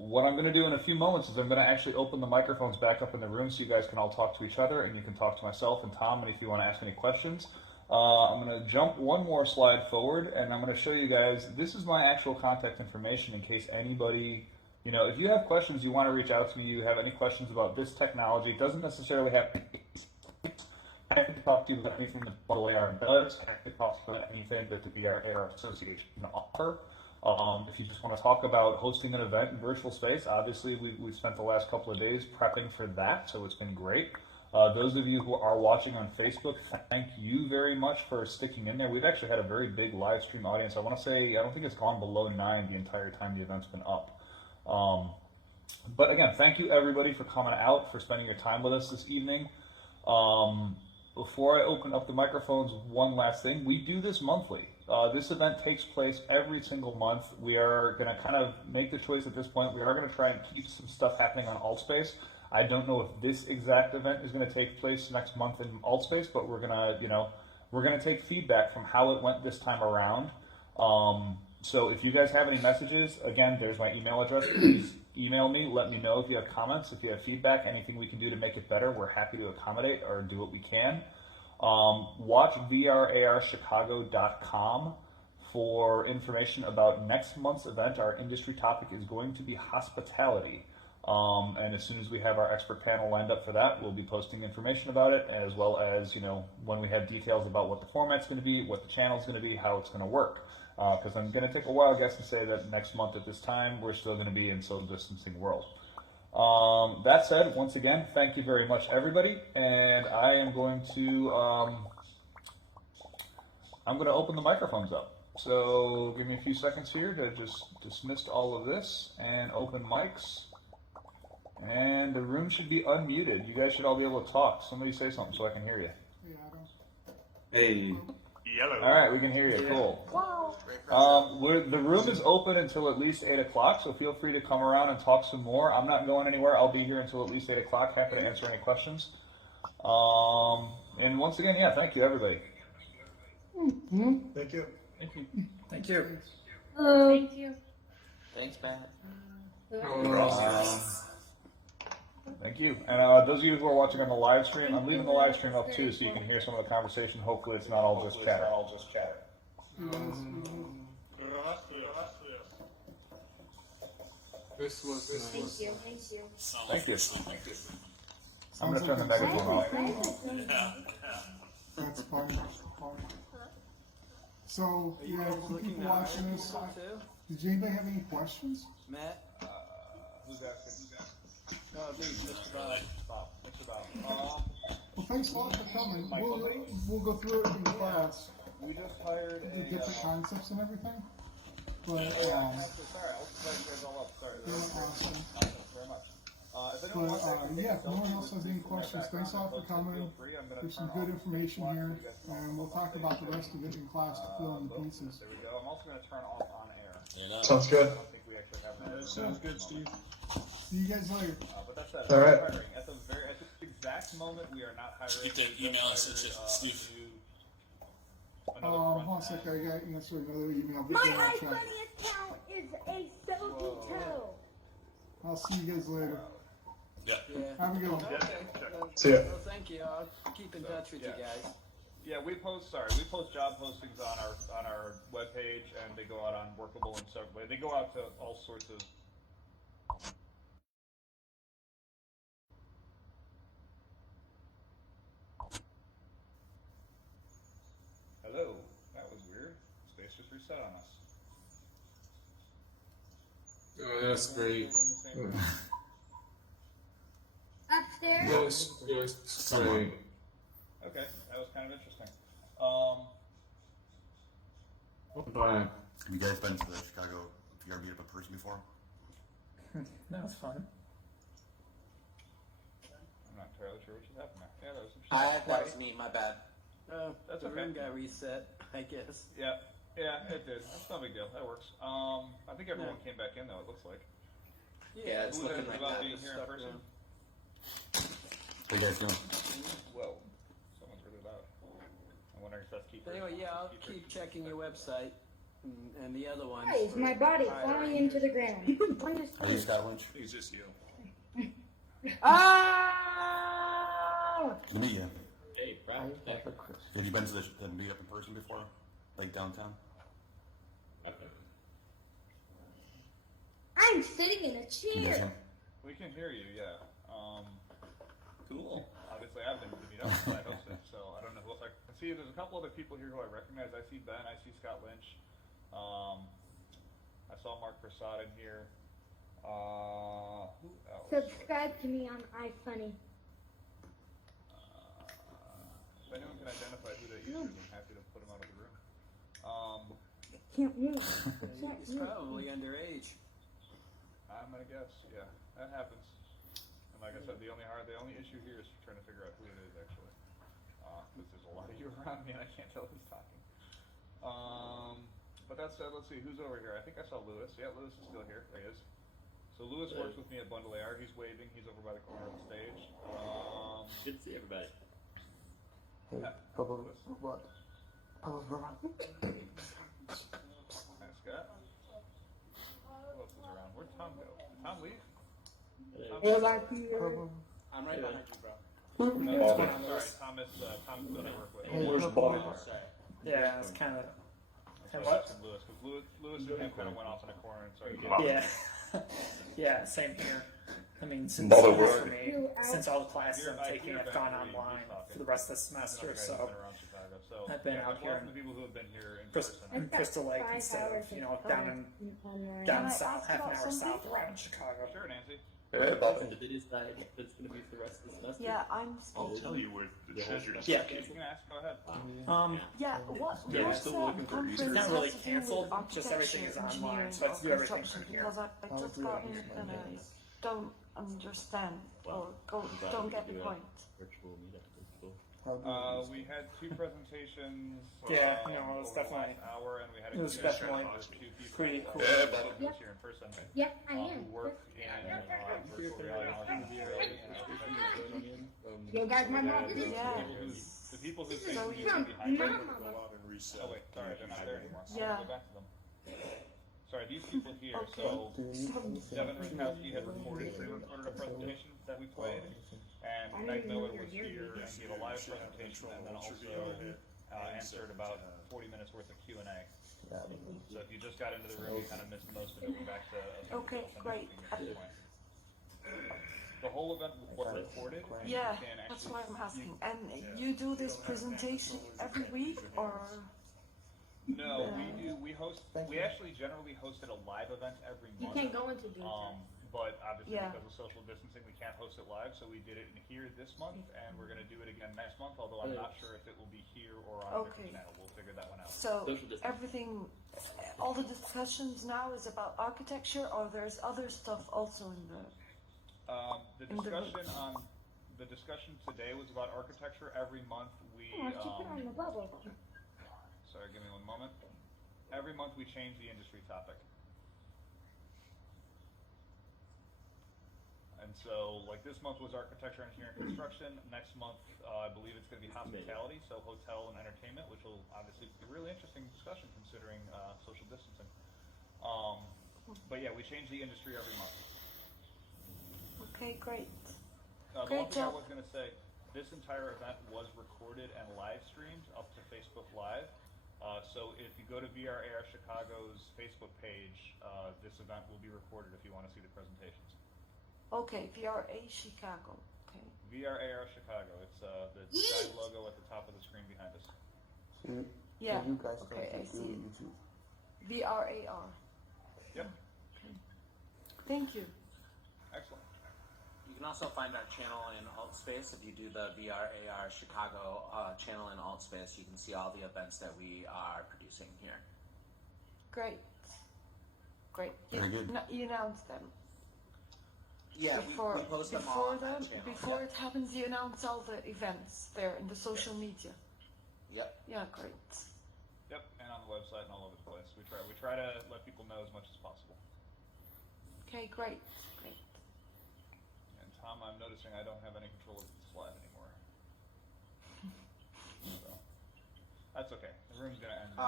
What I'm going to do in a few moments is I'm going to actually open the microphones back up in the room so you guys can all talk to each other, and you can talk to myself and Tom, and if you want to ask any questions. I'm going to jump one more slide forward, and I'm going to show you guys, this is my actual contact information in case anybody, you know, if you have questions, you want to reach out to me, you have any questions about this technology, it doesn't necessarily have anything to talk to you about anything that Bubble AR does, anything to talk about anything that the VR AR Association can offer. If you just want to talk about hosting an event in virtual space, obviously we've spent the last couple of days prepping for that, so it's been great. Those of you who are watching on Facebook, thank you very much for sticking in there. We've actually had a very big live stream audience. I want to say, I don't think it's gone below 9 the entire time the event's been up. But again, thank you everybody for coming out, for spending your time with us this evening. Before I open up the microphones, one last thing. We do this monthly. This event takes place every single month. We are going to kind of make the choice at this point. We are going to try and keep some stuff happening on AltSpace. I don't know if this exact event is going to take place next month in AltSpace, but we're going to take feedback from how it went this time around. So if you guys have any messages, again, there's my email address. Please email me. Let me know if you have comments, if you have feedback, anything we can do to make it better. We're happy to accommodate or do what we can. Watch VRARchicago.com for information about next month's event. Our industry topic is going to be hospitality. And as soon as we have our expert panel lined up for that, we'll be posting information about it, as well as, when we have details about what the format's going to be, what the channel's going to be, how it's going to work. Because I'm going to take a wild guess and say that next month at this time, we're still going to be in social distancing world. That said, once again, thank you very much, everybody. And I am going to, open the microphones up. So give me a few seconds here to just dismiss all of this and open mics. And the room should be unmuted. You guys should all be able to talk. Somebody say something so I can hear you. Hey. Yellow. All right, we can hear you. Cool. The room is open until at least 8 o'clock, so feel free to come around and talk some more. I'm not going anywhere. I'll be here until at least 8 o'clock. Happy to answer any questions. And once again, yeah, thank you, everybody. Thank you. Thank you. Thank you. Thanks, Matt. Thank you. And those of you who are watching on the live stream, I'm leaving the live stream up too, so you can hear some of the conversation. Hopefully, it's not all just chatter. This was nice. Thank you. I'm going to turn the megaphone off. That's fun. So, yeah, for people watching this, did anybody have any questions? Matt? Who's asking? No, just about. Well, thanks a lot for coming. We'll go through it in class. We just hired the different concepts and everything. But, sorry, I'll all up. Sorry. Awesome. Very much. But, yeah, if no one else has any questions, thanks a lot for coming. There's some good information here, and we'll talk about the rest of it in class to fill in the pieces. There we go. I'm also going to turn off on air. Sounds good. I don't think we actually have that. Sounds good, Steve. See you guys later. But that's that. All right. At the exact moment, we are not hiring. You can email us at Steve. Hold on a second, I got to answer another email. My iFunny account is a selfie toe. I'll see you guys later. Yeah. Have a good one. Okay. See ya. Well, thank you. I'll keep in touch with you guys. Yeah, we post job postings on our webpage, and they go out on Workable and several ways. They go out to all sorts of. Hello, that was weird. Space just reset on us. Oh, that's great. Upstairs? Yes, great. Okay, that was kind of interesting. Bye. Have you guys been to the Chicago VR meetup in person before? That was fun. I'm not entirely sure what just happened there. Yeah, that was some shit. That was me, my bad. That's the okay. room got reset, I guess. Yeah, it did. That's no big deal. That works. I think everyone came back in though. It looks like. Yeah, it's looking like about that. being here in person. How you guys doing? Whoa, someone's really loud. I'm wondering if that's keeper. Anyway, yeah, I'll keep checking your website and the other ones. Why is my body falling into the ground? Are you Scott Lynch? He's just you. Ah! Good to meet you. Hey, Have you been to the meetup in person before? Like downtown? I'm sitting in a chair. We can hear you, yeah. Cool. Obviously, I've been to the meetup, but I hosted, so perfect. And see, there's a couple other people here who I recognize. I see Ben. I see Scott Lynch. I saw Mark Prasad in here. Who else? Subscribe to me on iFunny. If anyone can identify who that user is, I'm happy to put him out of the room. Can't move. He's probably underage. I'm gonna guess. Yeah, that happens. And like I said, the only issue here is trying to figure out who it is actually, because there's a lot of you around me and I can't tell who's talking. But that said, let's see who's over here. I think I saw Lewis. Yeah, Lewis is still here. There he is. So Lewis works with me at Bundle AR. He's waving. He's over by the corner of the stage. Good to see everybody. Hey, Papa Robot. Papa Robot. Hi, Scott. Who else is around? Where'd Tom go? Did Tom leave? I'm right behind you, bro. Sorry, Thomas that I work with. Where's Bob? Yeah, it's kind of. And what? Lewis and him kind of went off in a corner and started Yeah. Yeah, same here. I mean, since Mother for me, since all the classes I'm taking have gone online for the rest of the semester, so I've been out here in Crystal Lake instead of down south, half an hour south around Chicago. Sure, Nancy. Did they decide if it's going to be for the rest of the semester? Yeah, I'm. I'll tell you where the treasure is. Yeah. You can ask. Go ahead. Yeah, what? Yeah, what's still looking for conference It's not really has to do with canceled, just everything is architecture, online, so I have to do engineering, or everything construction? from here. Because I just got in and I don't understand or don't get the point. Virtual meetup. We had two presentations. Yeah, no, it was over the definitely. last hour, and we had It was Q&A definitely with two people, pretty cool. who's here in person. Yeah, I am. Who work in virtual reality. You guys my mom? Yeah. The people who think So you you- can be behind them. Mama. Oh wait, sorry, they're not there anymore. Yeah. I'll go back to them. Sorry, these people here. So Devin Rinkowski had pre-recorded a presentation that we played, and Meg Miller was here and gave a live presentation, and then also answered about 40 minutes worth of Q&A. So if you just got into the room, you kind of missed most of it. We're back to Okay, great. at this point. The whole event was recorded. and Yeah, you can that's actually- why I'm asking. And you do this presentation every week, or? No, we actually generally host it a live event every You month. can't go into detail. But obviously Yeah. because of social distancing, we can't host it live, so we did it in here this month, and we're gonna do it again next month, although I'm not sure if it will be here or on a different Okay. channel. We'll figure that one out. So everything, all the discussions now is about architecture, or there's other stuff also in the. The discussion today was about architecture. Every month we, Oh, keep it on the bubble. sorry, give me one moment. Every month we change the industry topic. And so, like this month was architecture, engineering, construction. Next month, I believe it's going to be hospitality, so hotel and entertainment, which will obviously be a really interesting discussion considering social distancing. But yeah, we change the industry every month. Okay, great. The Great one thing I job. was going to say, this entire event was recorded and live streamed up to Facebook Live. So if you go to VRAR Chicago's Facebook page, this event will be recorded if you want to see the presentations. Okay, VRA Chicago. Okay. VRAR Chicago. It's the sky logo at the top of the screen behind us. Yeah. You guys Okay, I do see it. YouTube. VRAR. Yep. Thank you. Excellent. You can also find our channel in AltSpace. If you do the VRAR Chicago channel in AltSpace, you can see all the events that we are producing here. Great. Great. Very good. You announced them. Yeah, we post them all on that channel. Before it happens, you announce all the events there in the social media. Yep. Yeah, great. Yep, and on the website and all over the place. We try to let people know as much as possible. Okay, great. Great. And Tom, I'm noticing I don't have any control of the slide anymore. So that's okay. The room's gonna end.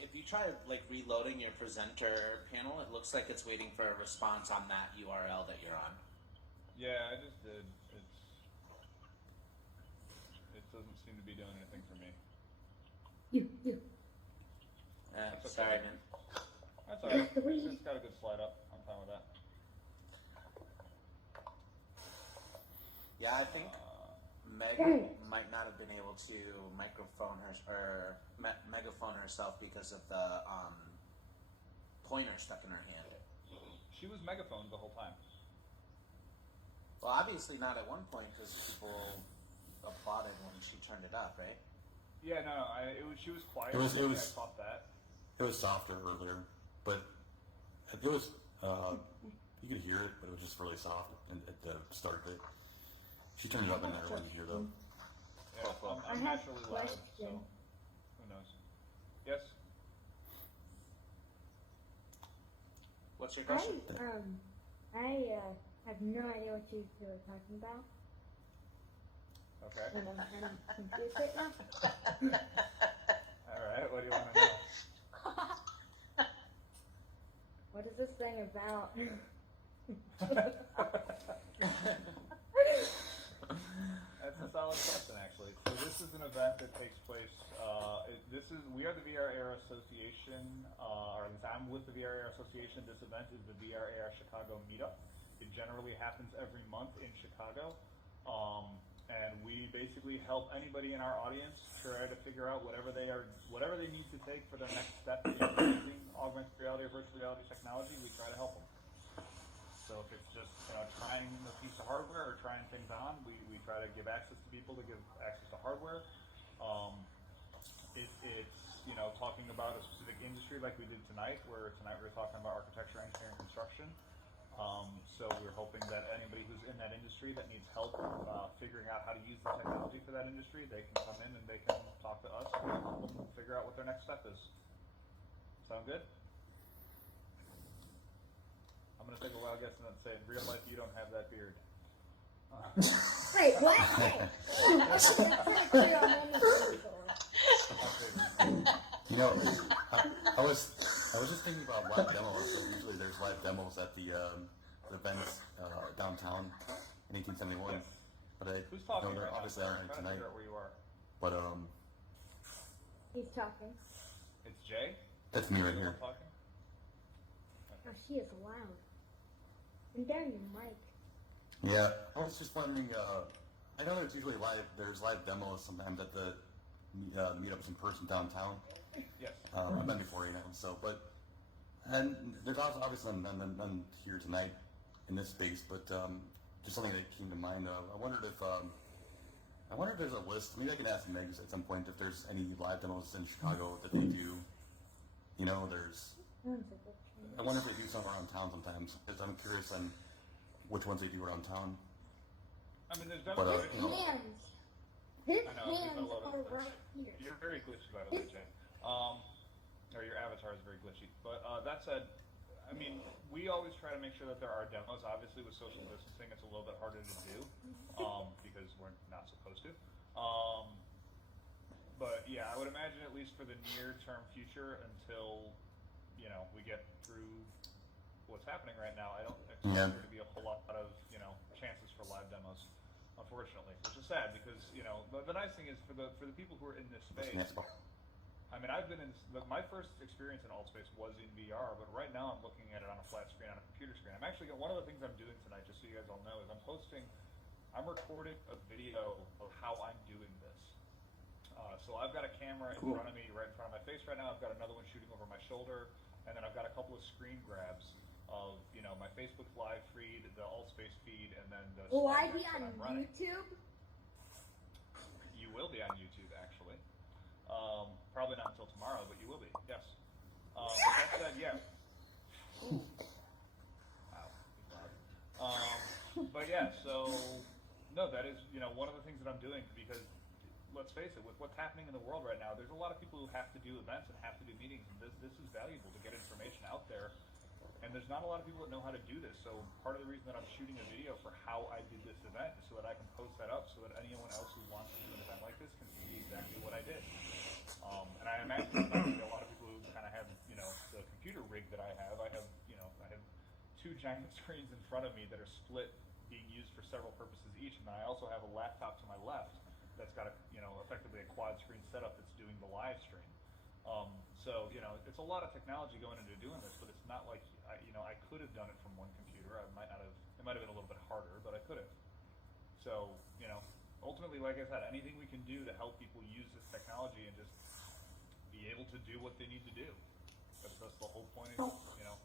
If you try like reloading your presenter panel, it looks like it's waiting for a response on that URL that you're on. Yeah, I just did. It doesn't seem to be doing anything for me. You. That's okay. Sorry, man. That's alright. It's got a good slide up. I'm fine with that. Yeah, I think Meg might not have been able to microphone megaphone herself because of the pointer stuck in her hand. She was megaphoned the whole time. Well, obviously not at one point because people applauded when she turned it up, right? Yeah, no, she was quiet. It was I caught that. It was softer earlier, but it was you could hear it, but it was just really soft at the start of it. She turned it up and everyone could hear though. Yeah, I'm naturally loud, so who knows? Yes. What's your question? I have no idea what you two are talking about. Okay. And I'm kind of confused right now. Alright, what do you want to know? What is this thing about? That's a solid question, actually. So this is an event that takes place. We are the VR Era Association, or at least I'm with the VR Era Association. This event is the VR Era Chicago Meetup. It generally happens every month in Chicago, and we basically help anybody in our audience try to figure out whatever they need to take for their next step in using augmented reality or virtual reality technology. We try to help them. So if it's just trying a piece of hardware or trying things on, we try to give access to people to give access to hardware. It's talking about a specific industry like we did tonight, where tonight we were talking about architecture, engineering, construction. So we're hoping that anybody who's in that industry that needs help figuring out how to use the technology for that industry, they can come in and they can talk to us and help them figure out what their next step is. Sound good? I'm going to take a wild guess and then say, in real life, you don't have that beard. Wait, what? I should have pretty clear on anything. You know, I was just thinking about live demos. So usually there's live demos at the events downtown in 1871. But Who's talking there right now? obviously aren't I'm trying to tonight. figure out where you are. But He's talking. It's Jay? That's me right here. Talking? Oh, she is loud. And down your mic. Yeah, I was just wondering. I know there's live demos sometimes at the meetups in person downtown. Yes. I've been before, and there's obviously none here tonight in this space, but just something that came to mind. I wondered if there's a list. Maybe I can ask Meg at some point if there's any live demos in Chicago that they do. I wonder if they do some around town sometimes, because I'm curious on which ones they do around town. I mean, there's But, definitely... His I know, hands there's a lot are of right here. You're very glitchy, by the way, Jay. Or your avatar is very glitchy. But that said, I mean, we always try to make sure that there are demos. Obviously, with social distancing, it's a little bit harder to do because we're not supposed to. But yeah, I would imagine at least for the near-term future, until we get through what's happening right now, I don't expect there to be a whole lot of chances for live demos. Unfortunately, which is sad because the nice thing is for the people who are in this space. I mean, I've been in my first experience in AltSpace was in VR, but right now I'm looking at it on a flat screen on a computer screen. I'm actually one of the things I'm doing tonight, just so you guys all know, is I'm recording a video of how I'm doing this. So I've got a camera in front of me, right in front of my face right now. I've got another one shooting over my shoulder, and then I've got a couple of screen grabs of my Facebook live feed, the AltSpace feed, and then the. Will I be on YouTube? You will be on YouTube, actually. Probably not until tomorrow, but you will be. Yes. But that said, yeah. Wow. But yeah, so no, that is one of the things that I'm doing, because let's face it, with what's happening in the world right now, there's a lot of people who have to do events and have to do meetings, and this is valuable to get information out there. And there's not a lot of people that know how to do this. So part of the reason that I'm shooting a video for how I did this event is so that I can post that up, so that anyone else who wants to do an event like this can see exactly what I did. And I imagine a lot of people who kind of have the computer rig that I have. I have two giant screens in front of me that are split, being used for several purposes each, and then I also have a laptop to my left that's got effectively a quad screen setup that's doing the live stream. So it's a lot of technology going into doing this, but it's not like I could have done it from one computer. I might not have. It might have been a little bit harder, but I could have. So ultimately, like I said, anything we can do to help people use this technology and just be able to do what they need to do. That's the whole point of, you know,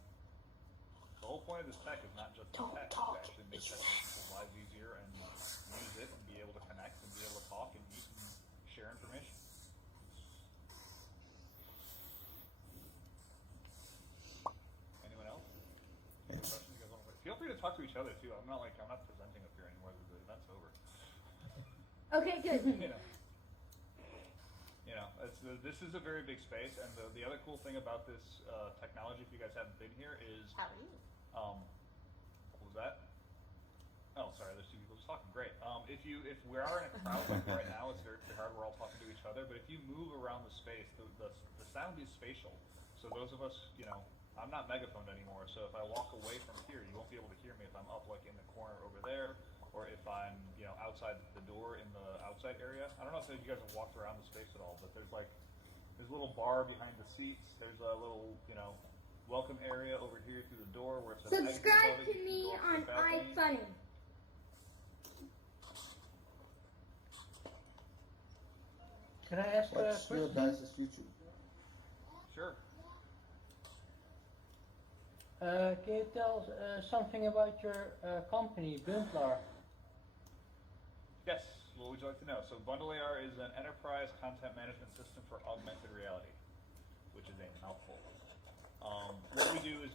the whole point of this tech is not just the tech, it's to actually make people's lives easier and use it and be able to connect and be able to talk and meet and share information. Anyone else? Any questions you guys want to put? Feel free to talk to each other too. I'm not presenting up here anymore. The event's over. Okay, good. This is a very big space, and the other cool thing about this technology, if you guys haven't been here, is How are you? What was that? Oh, sorry, there's two people just talking. Great. If we are in a crowd like right now, it's very hard. We're all talking to each other. But if you move around the space, the sound is spatial. So those of us, I'm not megaphoned anymore. So if I walk away from here, you won't be able to hear me if I'm up like in the corner over there, or if I'm outside the door in the outside area. I don't know if you guys have walked around the space at all, but there's a little bar behind the seats. There's a little welcome area over here through the door where it says Subscribe to me on iFunny. Can I ask a What's your question? guys' YouTube? Sure. Can you tell something about your company, Bundler? Yes. What would you like to know? So Bundle AR is an enterprise content management system for augmented reality, which is a mouthful. What we do is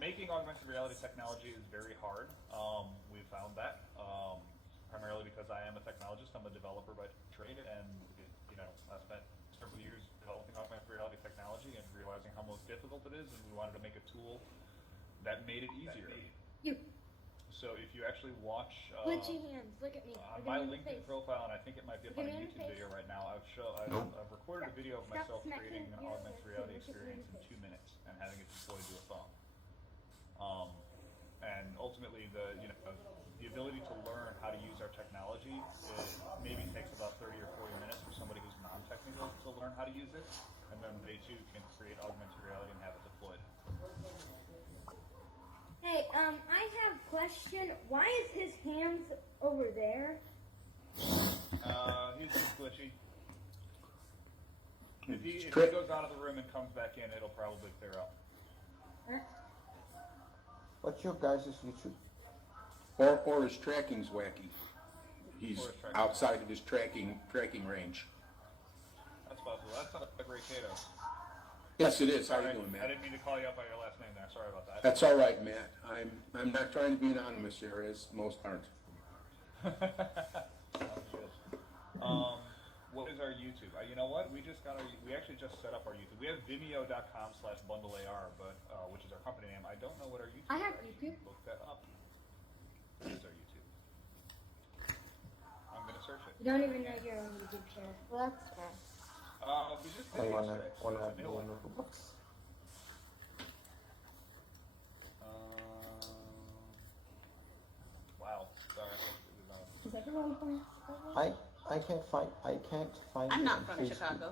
making augmented reality technology is very hard. We found that primarily because I am a technologist. I'm a developer by trade, and I spent several years developing augmented reality technology and realizing how most difficult it is, and we wanted to make a tool that made it easier. So if you actually watch Glitchy hands, look at me. on my LinkedIn profile, and I think it might be up on a YouTube video right now, I've recorded a video of myself creating an augmented reality experience in 2 minutes and having it deployed to a phone. And ultimately, the ability to learn how to use our technology maybe takes about 30 or 40 minutes for somebody who's non-technical to learn how to use it, and then they too can create augmented reality and have it deployed. Hey, I have a question. Why is his hands over there? He's just glitchy. If he goes out of the room and comes back in, it'll probably clear up. What's your guys' YouTube? Or his tracking's wacky. He's outside of his tracking range. That's possible. That's not a great Kato. Yes, it is. How Sorry, you doing, I Matt? didn't mean to call you out by your last name there. Sorry about that. That's all right, Matt. I'm not trying to be anonymous here, as most aren't. What is our YouTube? You know what? We actually just set up our YouTube. We have vimeo.com/bundlear, but which is our company name. I don't know what our YouTube. I have is. YouTube. Look that up. What is our YouTube? I'm gonna search it. You don't even know your own YouTube channel. Well, that's fair. We just I did wanna yesterday, so it's a new one. Robux. Wow. Sorry. Is everyone from Chicago? I can't find. I'm not it on from Facebook. Chicago.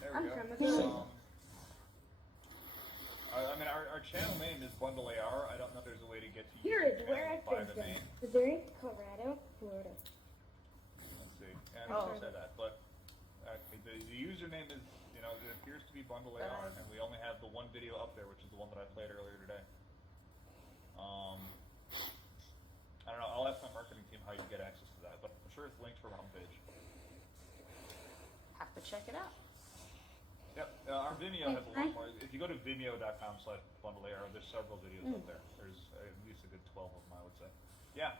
There I'm we go. from Missouri. Our channel name is Bundle AR. I don't know if there's a way to get to Here YouTube is where channel I've by been the from. name. Missouri, Colorado, Florida. Let's see. Yeah, I didn't say that, but the username is, it appears to be Bundle AR, and we only have the one video up there, which is the one that I played earlier today. I don't know. I'll ask my marketing team how you get access to that, but I'm sure it's linked from our homepage. Have to check it out. Yep. Our Vimeo has a lot more. If you go to vimeo.com/bundlear, there's several videos up there. There's at least a good 12 of them, I would say. Yeah.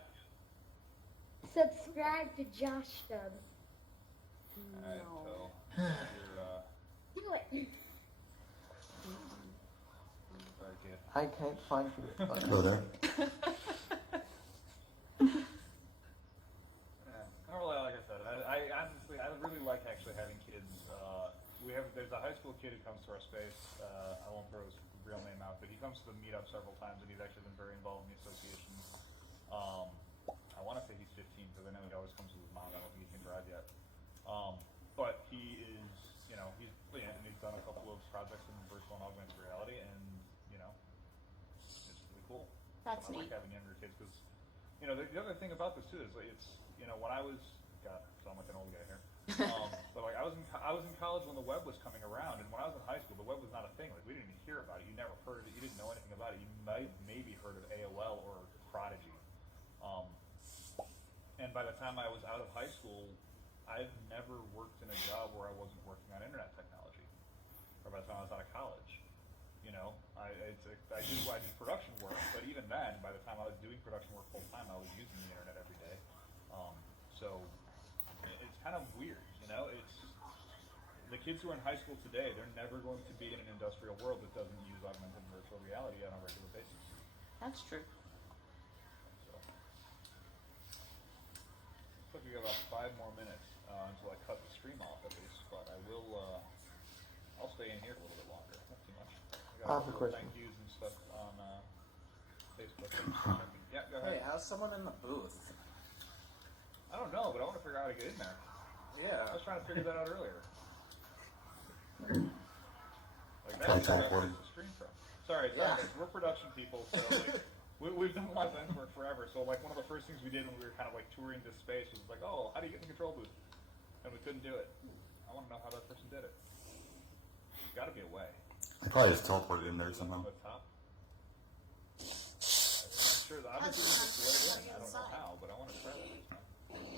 Subscribe to Josh Stubb. Alright, so Do it. sorry, kid. I can't find you. Hello there. Like I said, I honestly, I really like actually having kids. There's a high school kid who comes to our space. I won't throw his real name out, but he comes to the meetup several times, and he's actually been very involved in the association. I want to say he's 15 because I know he always comes with his mom. I don't think he can drive yet. But he is, he's brilliant, and he's done a couple of projects in virtual and augmented reality, and it's really cool. That's I neat. like having younger kids because you know, the other thing about this too is like it's, you know, when I was, God, I sound like an old guy here. But like I was in college when the web was coming around, and when I was in high school, the web was not a thing. Like we didn't even hear about it. You never heard of it. You didn't know anything about it. You might maybe heard of AOL or Prodigy. And by the time I was out of high school, I've never worked in a job where I wasn't working on internet technology. Or by the time I was out of college, you know, I did production work, but even then, by the time I was doing production work full time, I was using the internet every day. So it's kind of weird, you know. It's the kids who are in high school today; they're never going to be in an industrial world that doesn't use augmented and virtual reality on a regular basis. That's true. So, looks like we got about 5 more minutes until I cut the stream off at least, but I will. I'll stay in here a little bit longer, not too much. I have a question. Thank yous and stuff on Facebook. Yeah, go Hey, ahead. how's someone in the booth? I don't know, but I want to figure out how to get in there. Yeah. I was trying to figure that out earlier. Like Try that's where I teleporting. the stream from. Sorry, Yeah. guys. We're production people, so like we've done live events work forever. So like one of the first things we did when we were kind of like touring this space was like, oh, how do you get in the control booth? And we couldn't do it. I want to know how that person did it. There's got to be a way. I probably just teleported in there somehow. Up top. I'm sure that obviously it's way in. I don't know how, but I want to try that.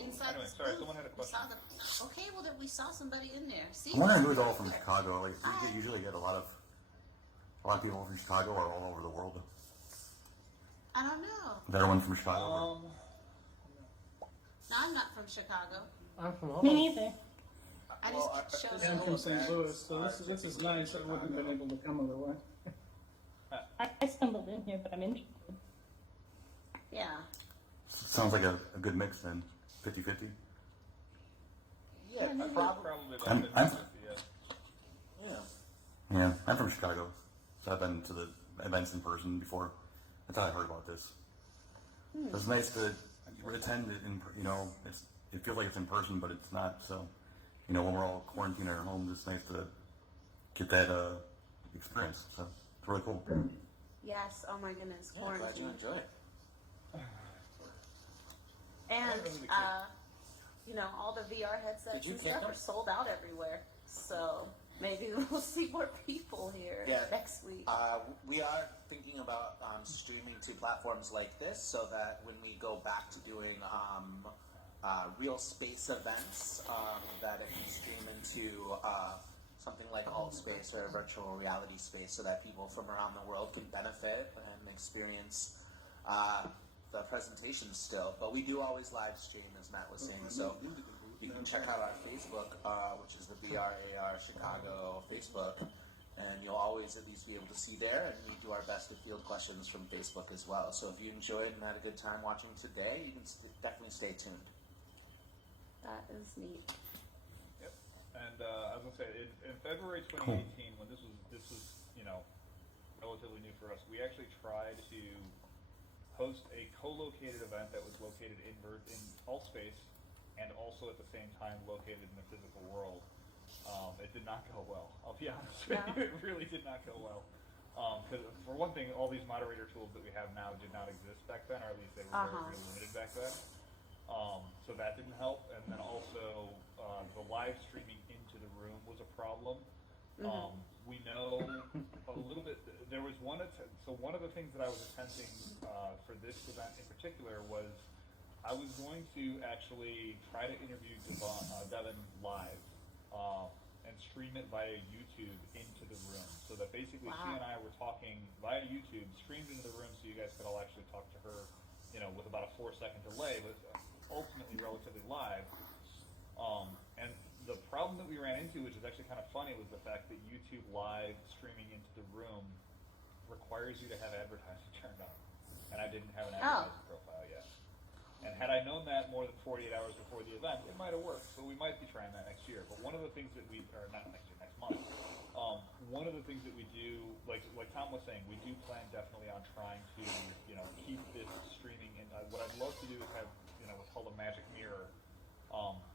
Inside Anyway, this sorry, booth, someone had a we question. saw okay, well, that we saw somebody in there. See, I'm wondering who's all from Chicago. Like, you usually get a lot of people from Chicago or all over the world. I don't know. Is everyone from Chicago? No, I'm not from Chicago. I'm from Me neither. I just chose. I'm from St. Louis, so this is nice. I wouldn't have been able to come otherwise. I stumbled in here, but I'm interested. Yeah. Sounds like a good mix then. 50-50. Yeah, probably. I'm, Yeah. yeah, I'm from Chicago. So I've been to the events in person before. That's how I heard about this. So it's nice to attend it in, you know, it feels like it's in person, but it's not. So, you know, when we're all quarantined at our homes, it's nice to get that experience. So it's really cool. Yes. Oh my goodness. Yeah, glad you enjoy it. And you know, all the VR headsets and stuff are sold out everywhere. So maybe we'll see more people here next week. We are thinking about streaming to platforms like this, so that when we go back to doing real space events, that it can stream into something like AltSpace or a virtual reality space, so that people from around the world can benefit and experience the presentation still. But we do always live stream, as Matt was saying, so you can check out our Facebook, which is the VRAR Chicago Facebook, and you'll always at least be able to see there, and we do our best to field questions from Facebook as well. So if you enjoyed and had a good time watching today, you can definitely stay tuned. That is neat. Yep. And I was gonna say in February 2018, when this was you know relatively new for us, we actually tried to host a co-located event that was located in AltSpace and also at the same time located in the physical world. It did not go well. I'll be honest with you. It really did not go well. Because for one thing, all these moderator tools that we have now did not exist back then, or at least they were very limited back then. So that didn't help. And then also the live streaming into the room was a problem. We know a little bit. There was one so one of the things that I was attempting for this event in particular was I was going to actually try to interview Devin live and stream it via YouTube into the room, so that basically she and I were talking via YouTube, streamed into the room, so you guys could all actually talk to her, you know, with about a 4-second delay, but ultimately relatively live. And the problem that we ran into, which is actually kind of funny, was the fact that YouTube live streaming into the room requires you to have advertising turned on, and I didn't have an advertising profile yet. And had I known that more than 48 hours before the event, it might have worked. So we might be trying that next year. But one of the things that or not next year, next month. One of the things that we do, like Tom was saying, we do plan definitely on trying to, you know, keep this streaming in. What I'd love to do is have, you know, what's called a magic mirror,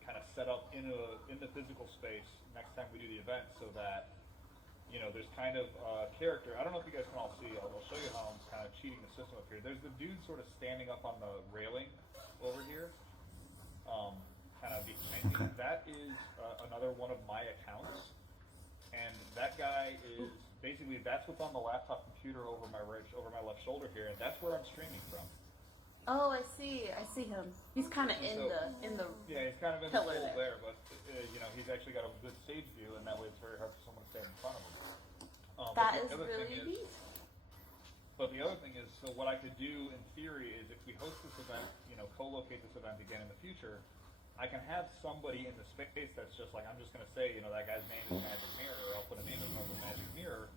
kind of set up in the physical space next time we do the event, so that you know, there's kind of a character. I don't know if you guys can all see. I'll show you how I'm kind of cheating the system up here. There's the dude sort of standing up on the railing over here, kind of behind me. That is another one of my accounts, and that guy is basically that's what's on the laptop computer over my left shoulder here, and that's where I'm streaming from. Oh, I see him. He's kind of in the yeah, he's kind of in the pillar hole there, but you know, he's actually got a good stage view, and that way it's very hard for someone to stand in front of him. That is really neat. But the other thing is, so what I could do in theory is if we host this event, you know, co-locate this event again in the future, I can have somebody in the space that's just like, I'm just going to say, you know, that guy's name is Magic Mirror, or I'll put an image of Magic Mirror,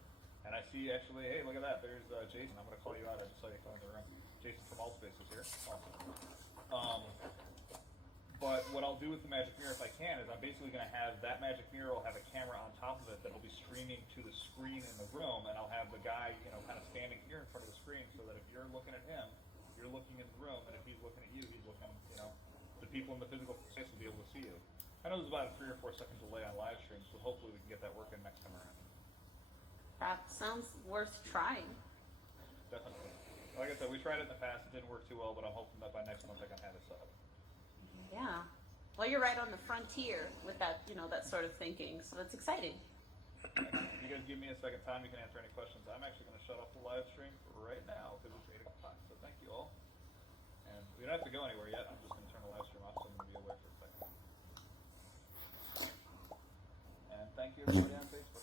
and I see actually, hey, look at that, there's Jason. I'm going to call you out. I just saw you come in the room. Jason from AltSpace is here. Awesome. But what I'll do with the Magic Mirror, if I can, is I'm basically going to have that Magic Mirror will have a camera on top of it that will be streaming to the screen in the room, and I'll have the guy, you know, kind of standing here in front of the screen, so that if you're looking at him, you're looking in the room, and if he's looking at you, he's looking, you know, the people in the physical space will be able to see you. I know there's about a 3 or 4 second delay on live streams, so hopefully we can get that working next time around. That sounds worth trying. Definitely. Like I said, we tried it in the past. It didn't work too well, but I'm hoping that by next month I can have it set up. Yeah. Well, you're right on the frontier with that, you know, that sort of thinking. So that's exciting. If you guys give me a second time, you can answer any questions. I'm actually going to shut off the live stream right now because it's 8 o'clock. So thank you all. And we don't have to go anywhere yet. I'm just going to turn the live stream off so I'm going to be away for a second. And thank you everybody on Facebook.